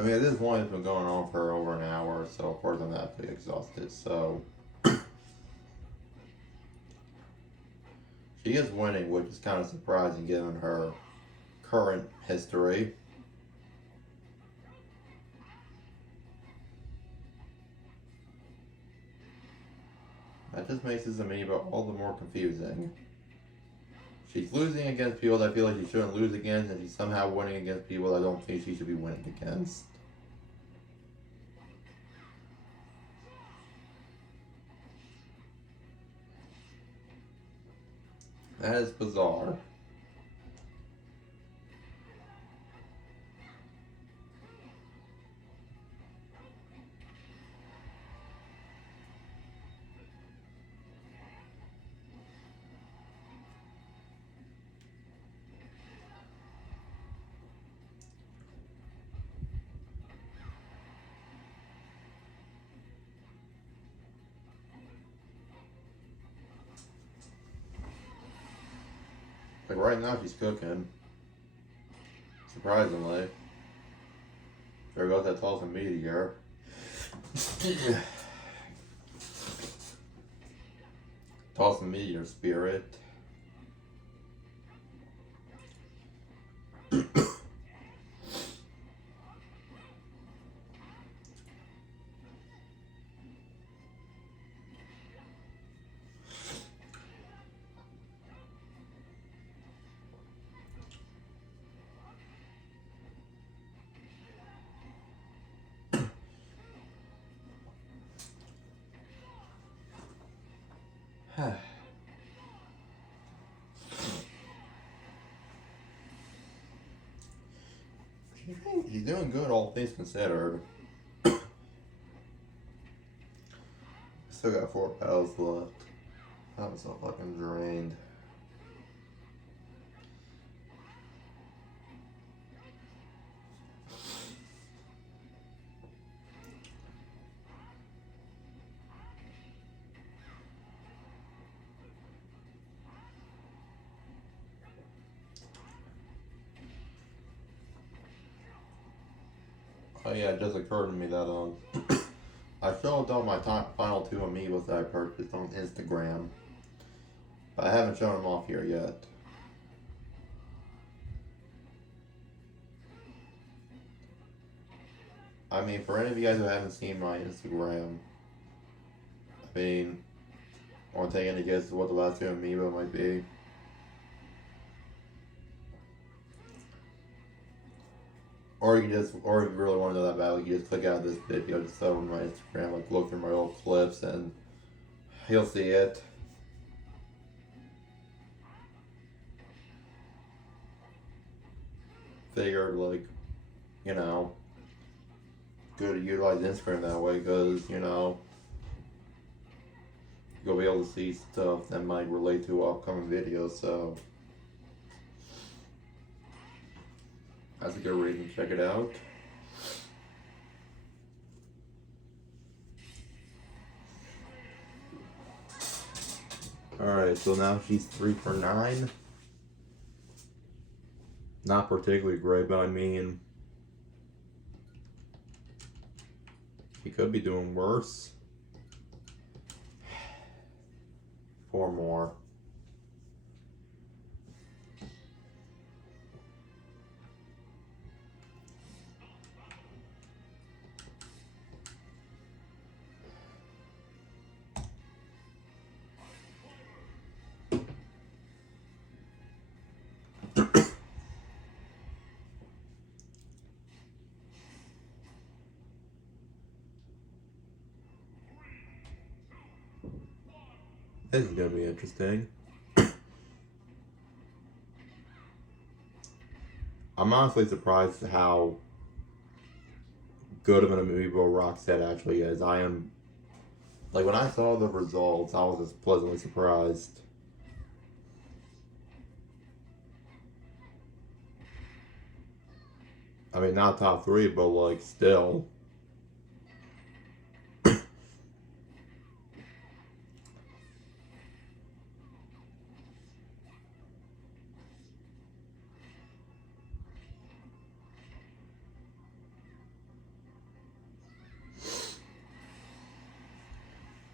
I mean, this one has been going on for over an hour, so of course I'm absolutely exhausted, so... She is winning, which is kind of surprising given her current history. That just makes this amiibo all the more confusing. She's losing against people that I feel like she shouldn't lose against, and she's somehow winning against people I don't think she should be winning against. That is bizarre. Like right now she's cooking. Surprisingly. There goes that toss of meteor. Toss of meteor spirit. He's doing good, all things considered. Still got 4 battles left. I'm so fucking drained. Oh yeah, it just occurred to me that I showed off my final 2 amiibos that I purchased on Instagram, but I haven't shown them off here yet. I mean, for any of you guys who haven't seen my Instagram, I mean, want to take any guesses what the last 2 amiibo might be? Or you can just, or if you really want to know that badly, you can just click out of this video, just over my Instagram, like look through my old clips, and you'll see it. Figured, like, you know, good to utilize Instagram that way, because, you know, you'll be able to see stuff that might relate to upcoming videos, so that's a good reason to check it out. Alright, so now she's 3 for 9. Not particularly great, but I mean, she could be doing worse. 4 more. This is gonna be interesting. I'm honestly surprised at how good of an amiibo Roxette actually is. I am, like, when I saw the results, I was just pleasantly surprised. I mean, not top 3, but like, still.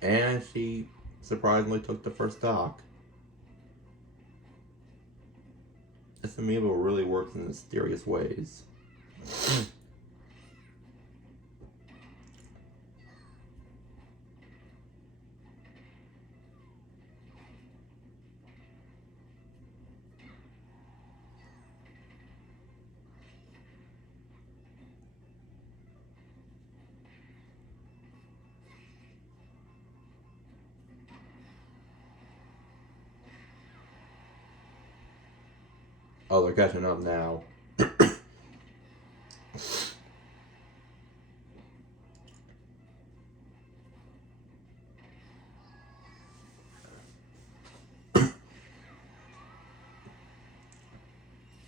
And she surprisingly took the first stock. This amiibo really works in mysterious ways. Oh, they're catching up now.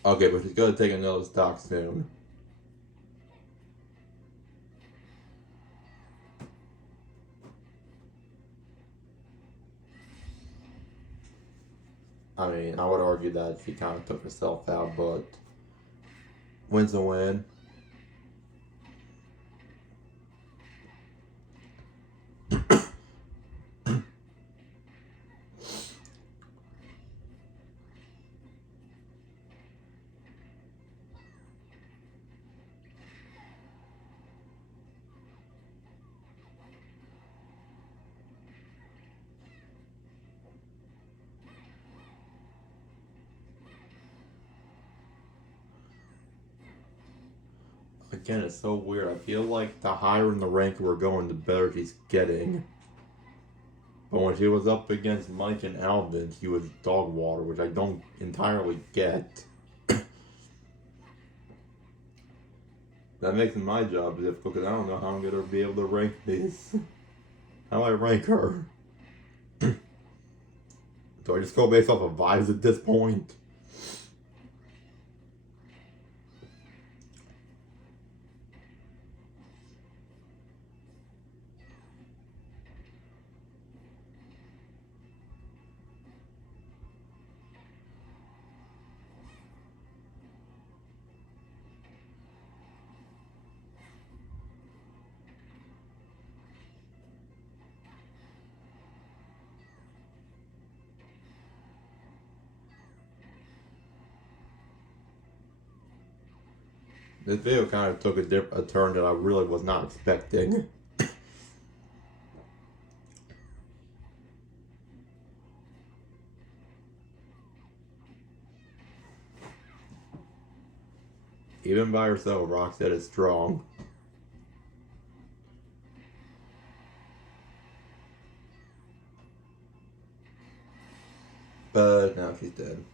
Okay, but she's gonna take another stock soon. I mean, I would argue that she kind of took herself out, but win's a win. Again, it's so weird. I feel like the higher in the rank we're going, the better she's getting. But when she was up against Mike and Alvin, she was dog water, which I don't entirely get. That makes my job difficult because I don't know how I'm gonna be able to rank this. How do I rank her? Do I just go based off of vibes at this point? This video kind of took a turn that I really was not expecting. Even by herself, Roxette is strong. But now she's dead.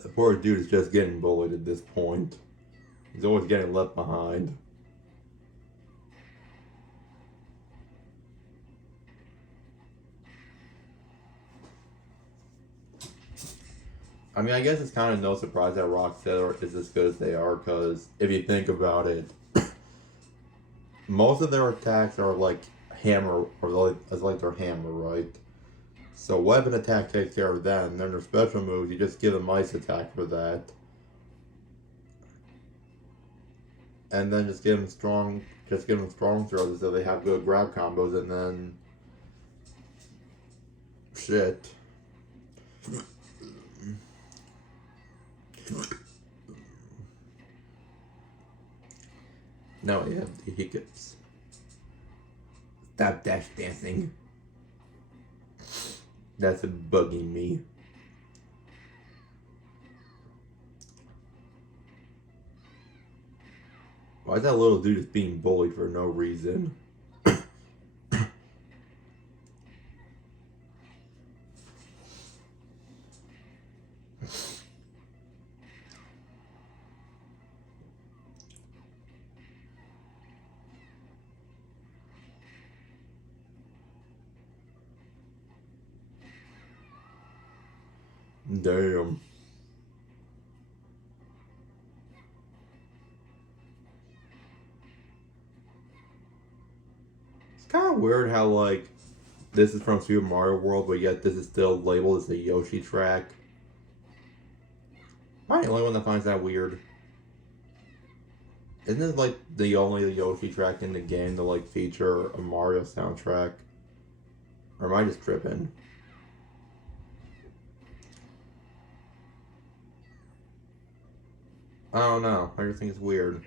The poor dude is just getting bullied at this point. He's always getting left behind. I mean, I guess it's kind of no surprise that Roxette is as good as they are, because if you think about it, most of their attacks are like hammer, or like their hammer, right? So weapon attack takes care of that, and then their special moves, you just give them ice attack for that. And then just give them strong throws so they have good grab combos, and then shit. Now we have the hiccups. Stop dash dancing. That's bugging me. Why is that little dude just being bullied for no reason? Damn. It's kind of weird how, like, this is from Super Mario World, but yet this is still labeled as a Yoshi track. Am I the only one that finds that weird? Isn't it, like, the only Yoshi track in the game to, like, feature a Mario soundtrack? Or am I just tripping? I don't know. I just think it's weird.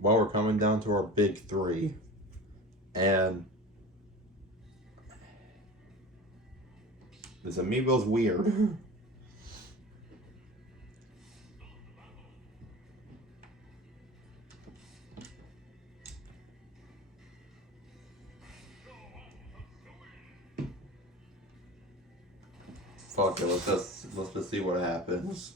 Well, we're coming down to our big three. And This amiibo's weird. Fuck it, let's just see what happens.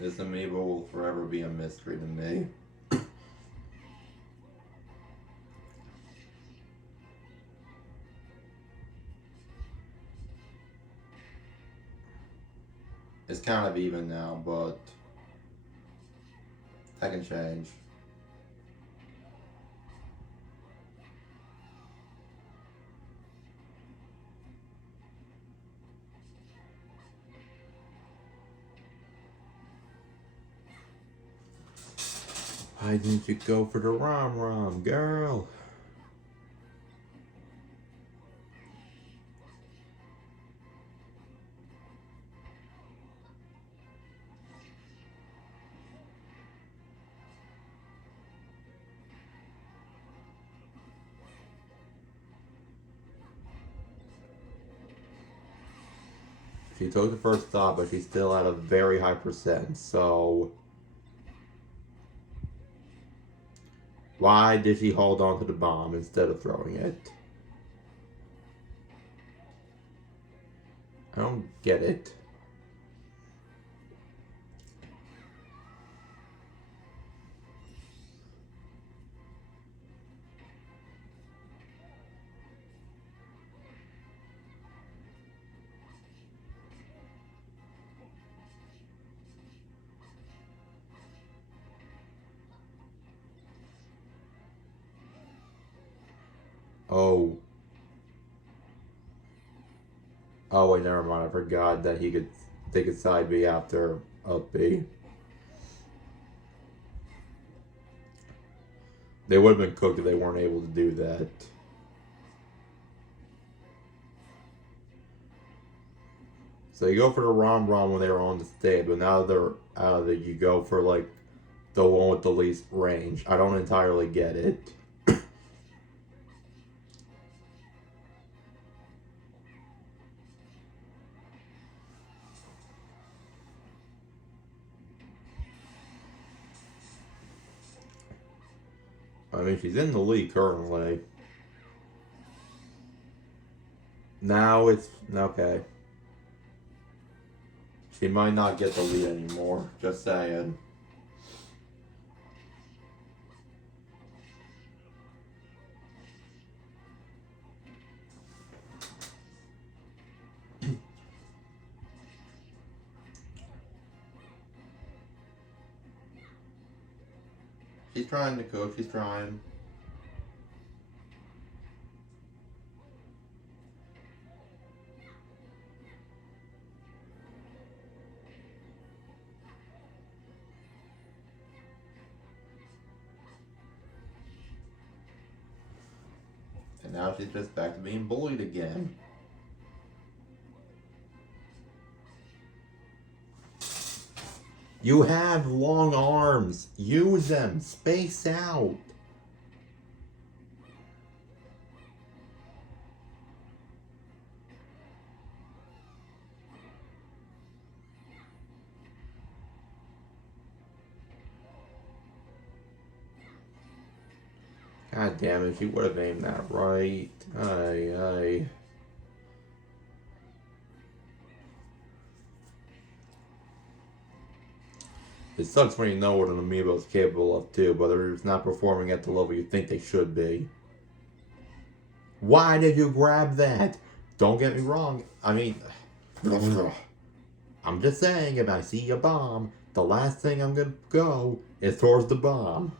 This amiibo will forever be a mystery to me. It's kind of even now, but that can change. Why didn't you go for the rom-rom, girl? She took the first stop, but she's still at a very high percent, so... Why did she hold on to the bomb instead of throwing it? I don't get it. Oh. Oh wait, never mind. I forgot that they could side B after up B. They would have been cooked if they weren't able to do that. So you go for the rom-rom when they were on the stage, but now they're out of it, you go for like the one with the least range. I don't entirely get it. I mean, she's in the lead currently. Now it's okay. She might not get the lead anymore. Just saying. She's trying to cook. She's trying. And now she's just back to being bullied again. You have long arms. Use them. Space out. God damn it, she would have aimed that right. Aye, aye. It sucks when you know what an amiibo is capable of too, but it's not performing at the level you think they should be. Why did you grab that? Don't get me wrong. I mean, I'm just saying, if I see a bomb, the last thing I'm gonna go is towards the bomb.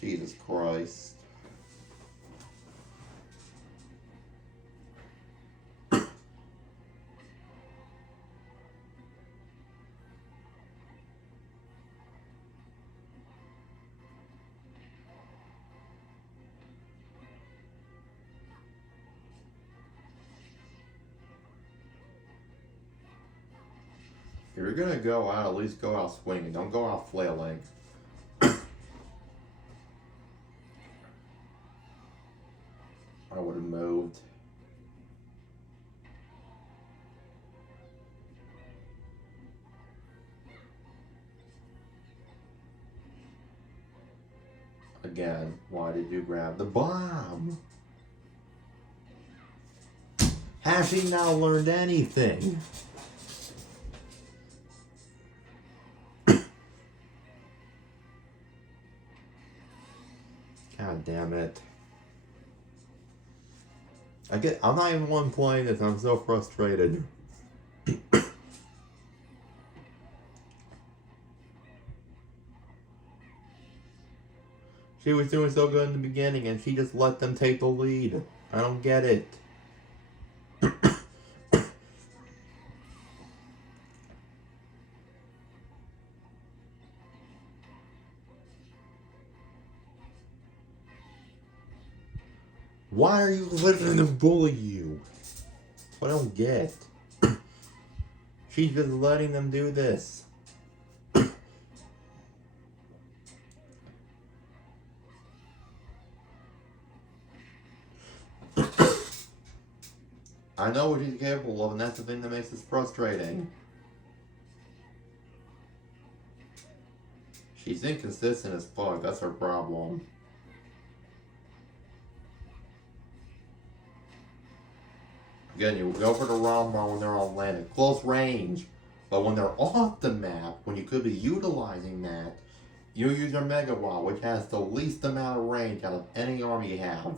Jesus Christ. If you're gonna go out, at least go out swinging. Don't go out flailing. I would have moved. Again, why did you grab the bomb? Has she now learned anything? God damn it. I'm not even one playing this, I'm so frustrated. She was doing so good in the beginning and she just let them take the lead. I don't get it. Why are you letting them bully you? I don't get. She's just letting them do this. I know what she's capable of, and that's the thing that makes this frustrating. She's inconsistent as fuck, that's her problem. Again, you go for the round bar when they're on land at close range, but when they're off the map, when you could be utilizing that, you use your Mega Wall, which has the least amount of range out of any army you have.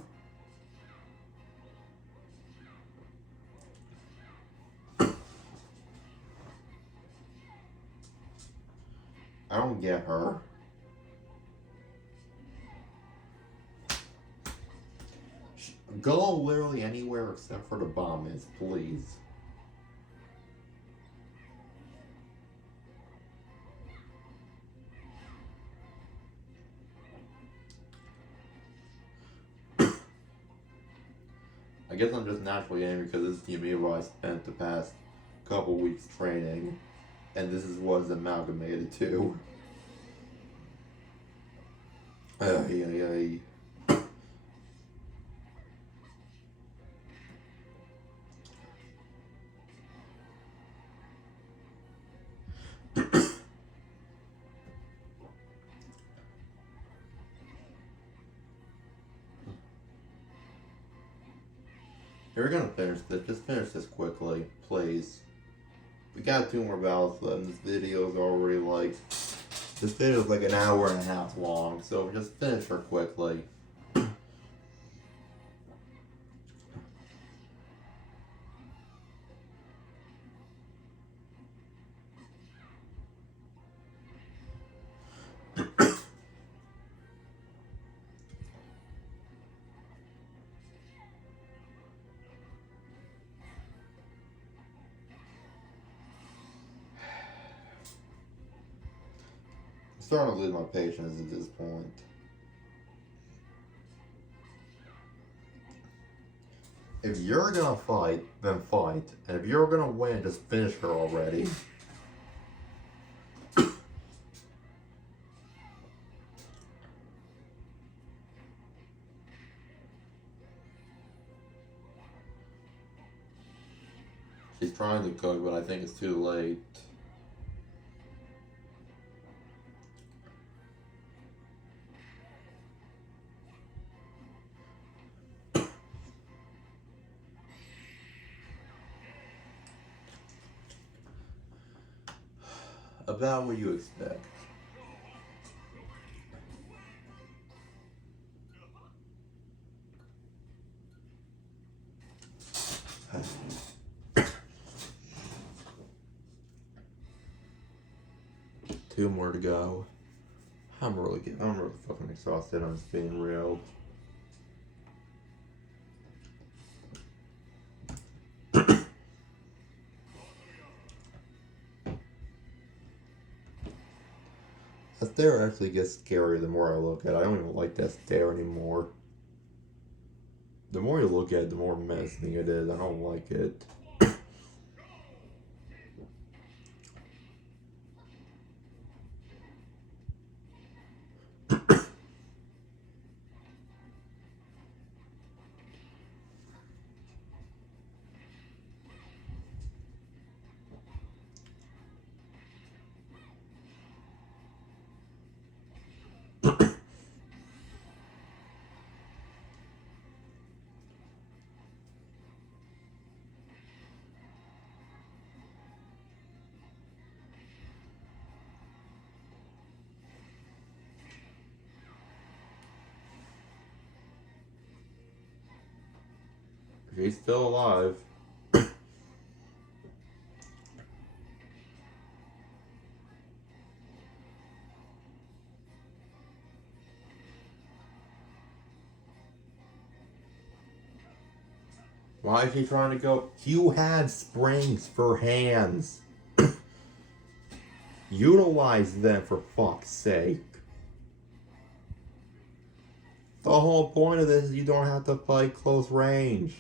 I don't get her. Go literally anywhere except for the bomb is, please. I guess I'm just naturally angry because this is the what I spent the past couple weeks training, and this is what it's amalgamated to. Ay, ay, ay. We're gonna finish this. Just finish this quickly, please. We got 2 more battles left. This video's already like... This video's like an hour and a half long, so just finish her quickly. I'm starting to lose my patience at this point. If you're gonna fight, then fight. And if you're gonna win, just finish her already. She's trying to cook, but I think it's too late. About what you expect. Two more to go. I'm really fucking exhausted. I'm just being real. That stare actually gets scarier the more I look at it. I don't even like that stare anymore. The more you look at it, the more menacing it is. I don't like it. He's still alive. Why is he trying to go? You had springs for hands. Utilize them for fuck's sake. The whole point of this is you don't have to fight close range.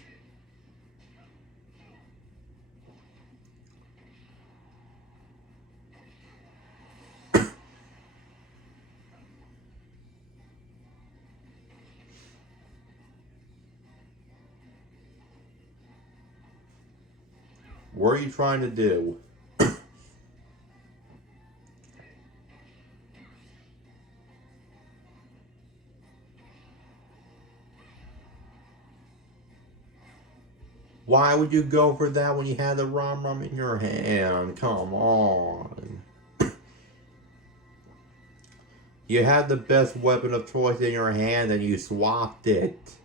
What are you trying to do? Why would you go for that when you had the rum in your hand? Come on. You had the best weapon of choice in your hand and you swapped it.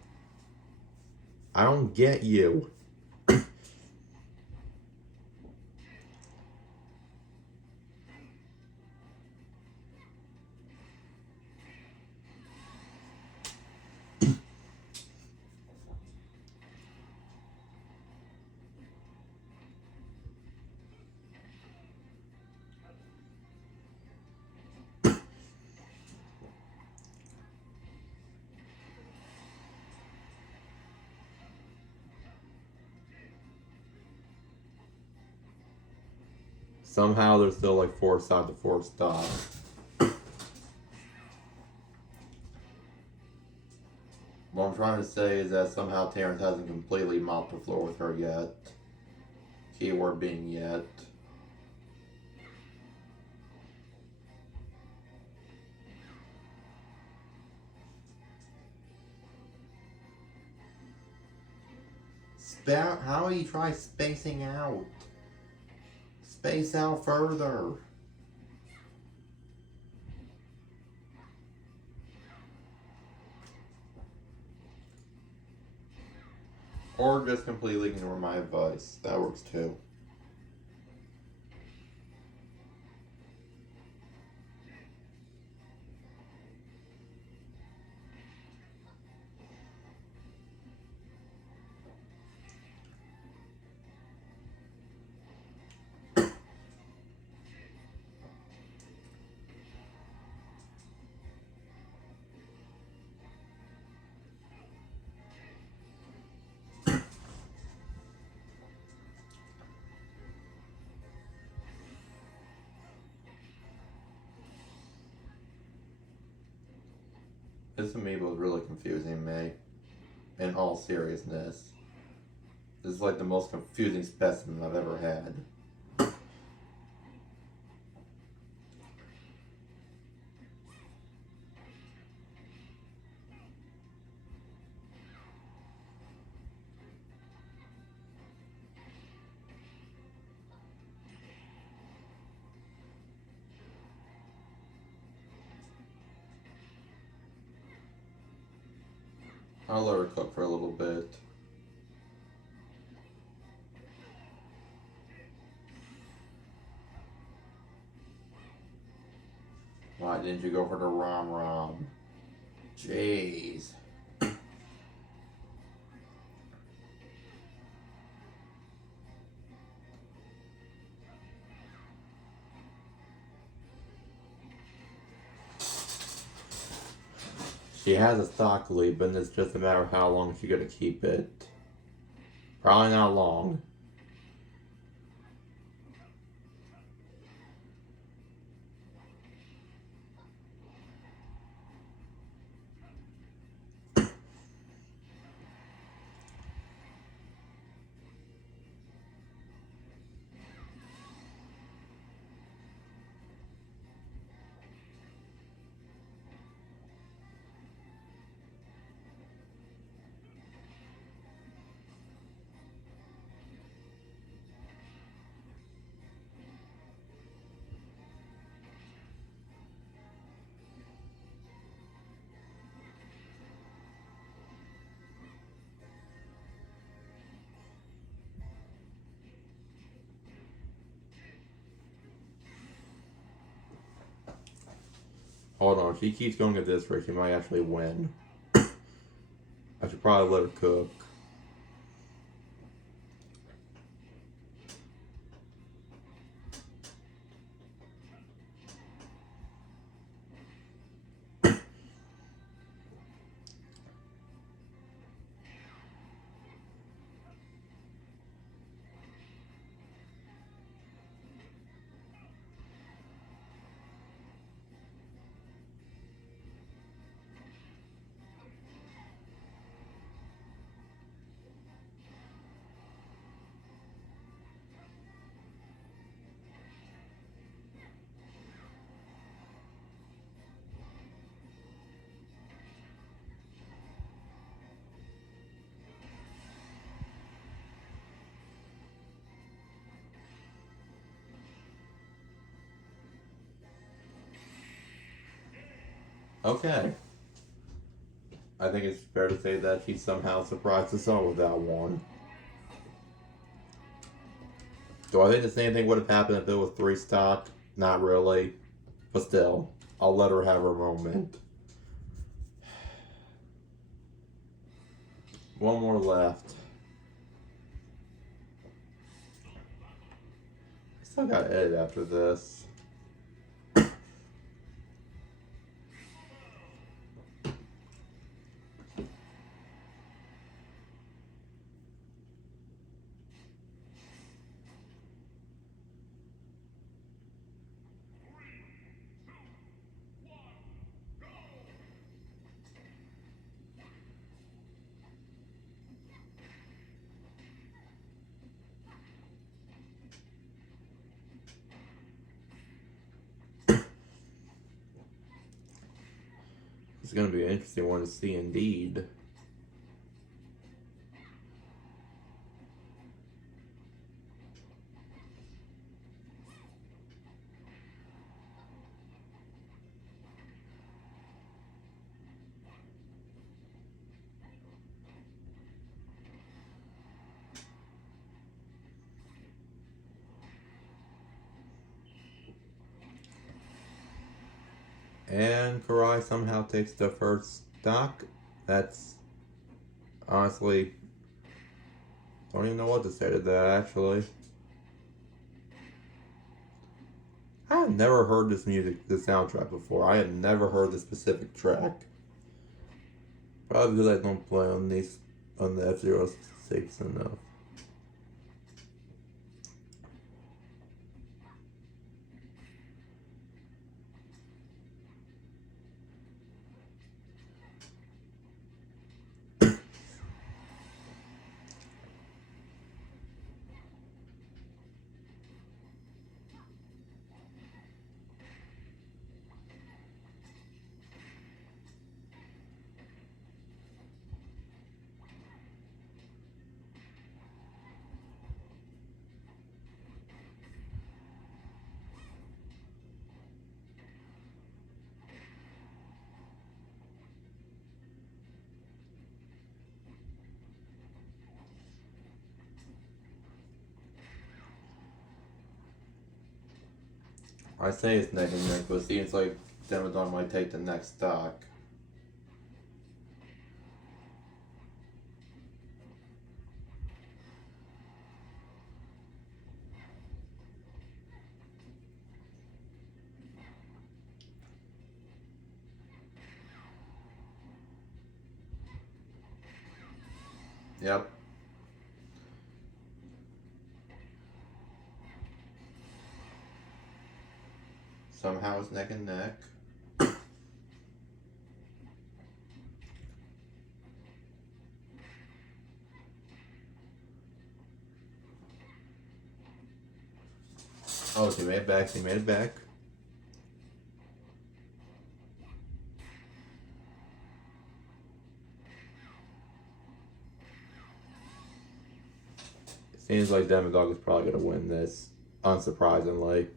I don't get you. Somehow there's still like 4 sides to 4 stops. What I'm trying to say is that somehow Terrence hasn't completely mopped the floor with her yet. Keyword being yet. How do you try spacing out? Space out further. Or just completely ignore my advice. That works too. This amiibo is really confusing me. In all seriousness. This is like the most confusing specimen I've ever had. I'll let her cook for a little bit. Why didn't you go for the rom? Jeez. She has a stock lead, but it's just a matter of how long she's gonna keep it. Probably not long. Hold on, if she keeps going at this rate, she might actually win. I should probably let her cook. Okay. I think it's fair to say that she somehow surprised us all with that one. Do I think the same thing would have happened if it was 3 stock? Not really. But still, I'll let her have her moment. One more left. I still got to edit after this. It's going to be an interesting one to see indeed. And Karai somehow takes the first stock. That's honestly, don't even know what to say to that actually. I have never heard this music, this soundtrack before. I have never heard this specific track. Probably because I don't play on these, on the F-Zero 6 enough. I say it's neck and neck, but it seems like Demodon might take the next stock. Yep. Somehow it's neck and neck. Oh, she made it back, she made it back. It seems like Demodog is probably going to win this, unsurprisingly.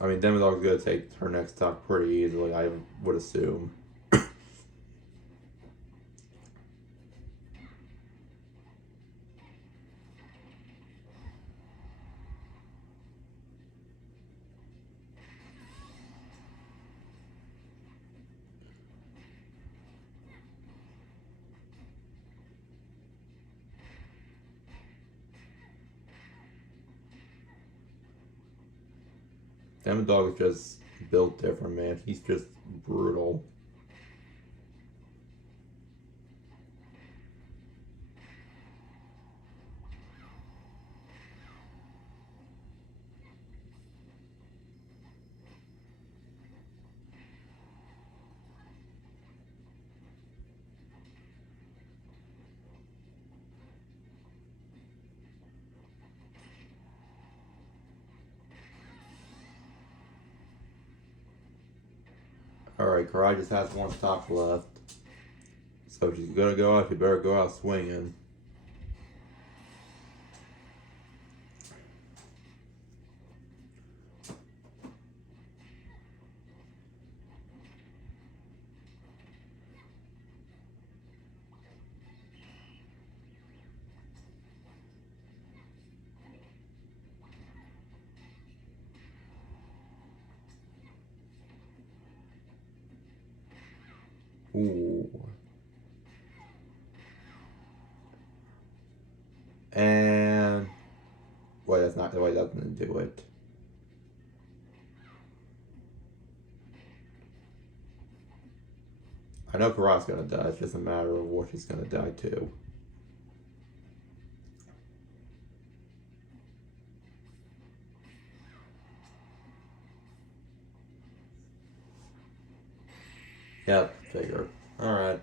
I mean, Demodog's gonna take her next stock pretty easily, I would assume. Demodog is just built different, man. He's just brutal. Alright, Karai just has one stock left. So if she's gonna go out, she better go out swinging. Ooh. And wait, that's not the way that's gonna do it. I know Karai's gonna die, it's just a matter of what she's gonna die to. Yep, figure. Alright.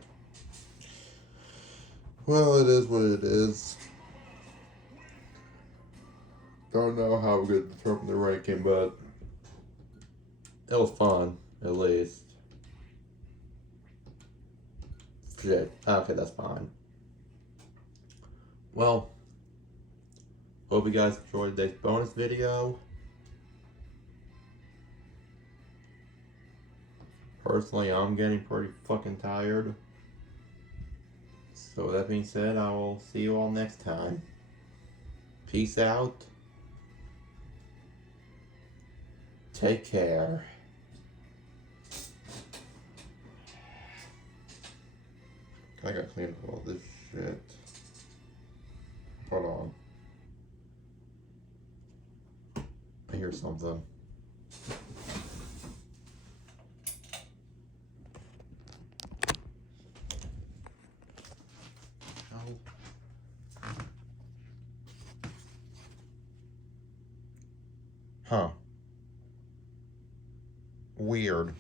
Well, it is what it is. Don't know how I'm gonna determine the ranking, but it was fun, at least. Shit. Okay, that's fine. Well, hope you guys enjoyed today's bonus video. Personally, I'm getting pretty fucking tired. So with that being said, I will see you all next time. Peace out. Take care. I gotta clean up all this shit. Hold on. I hear something. Huh. Weird.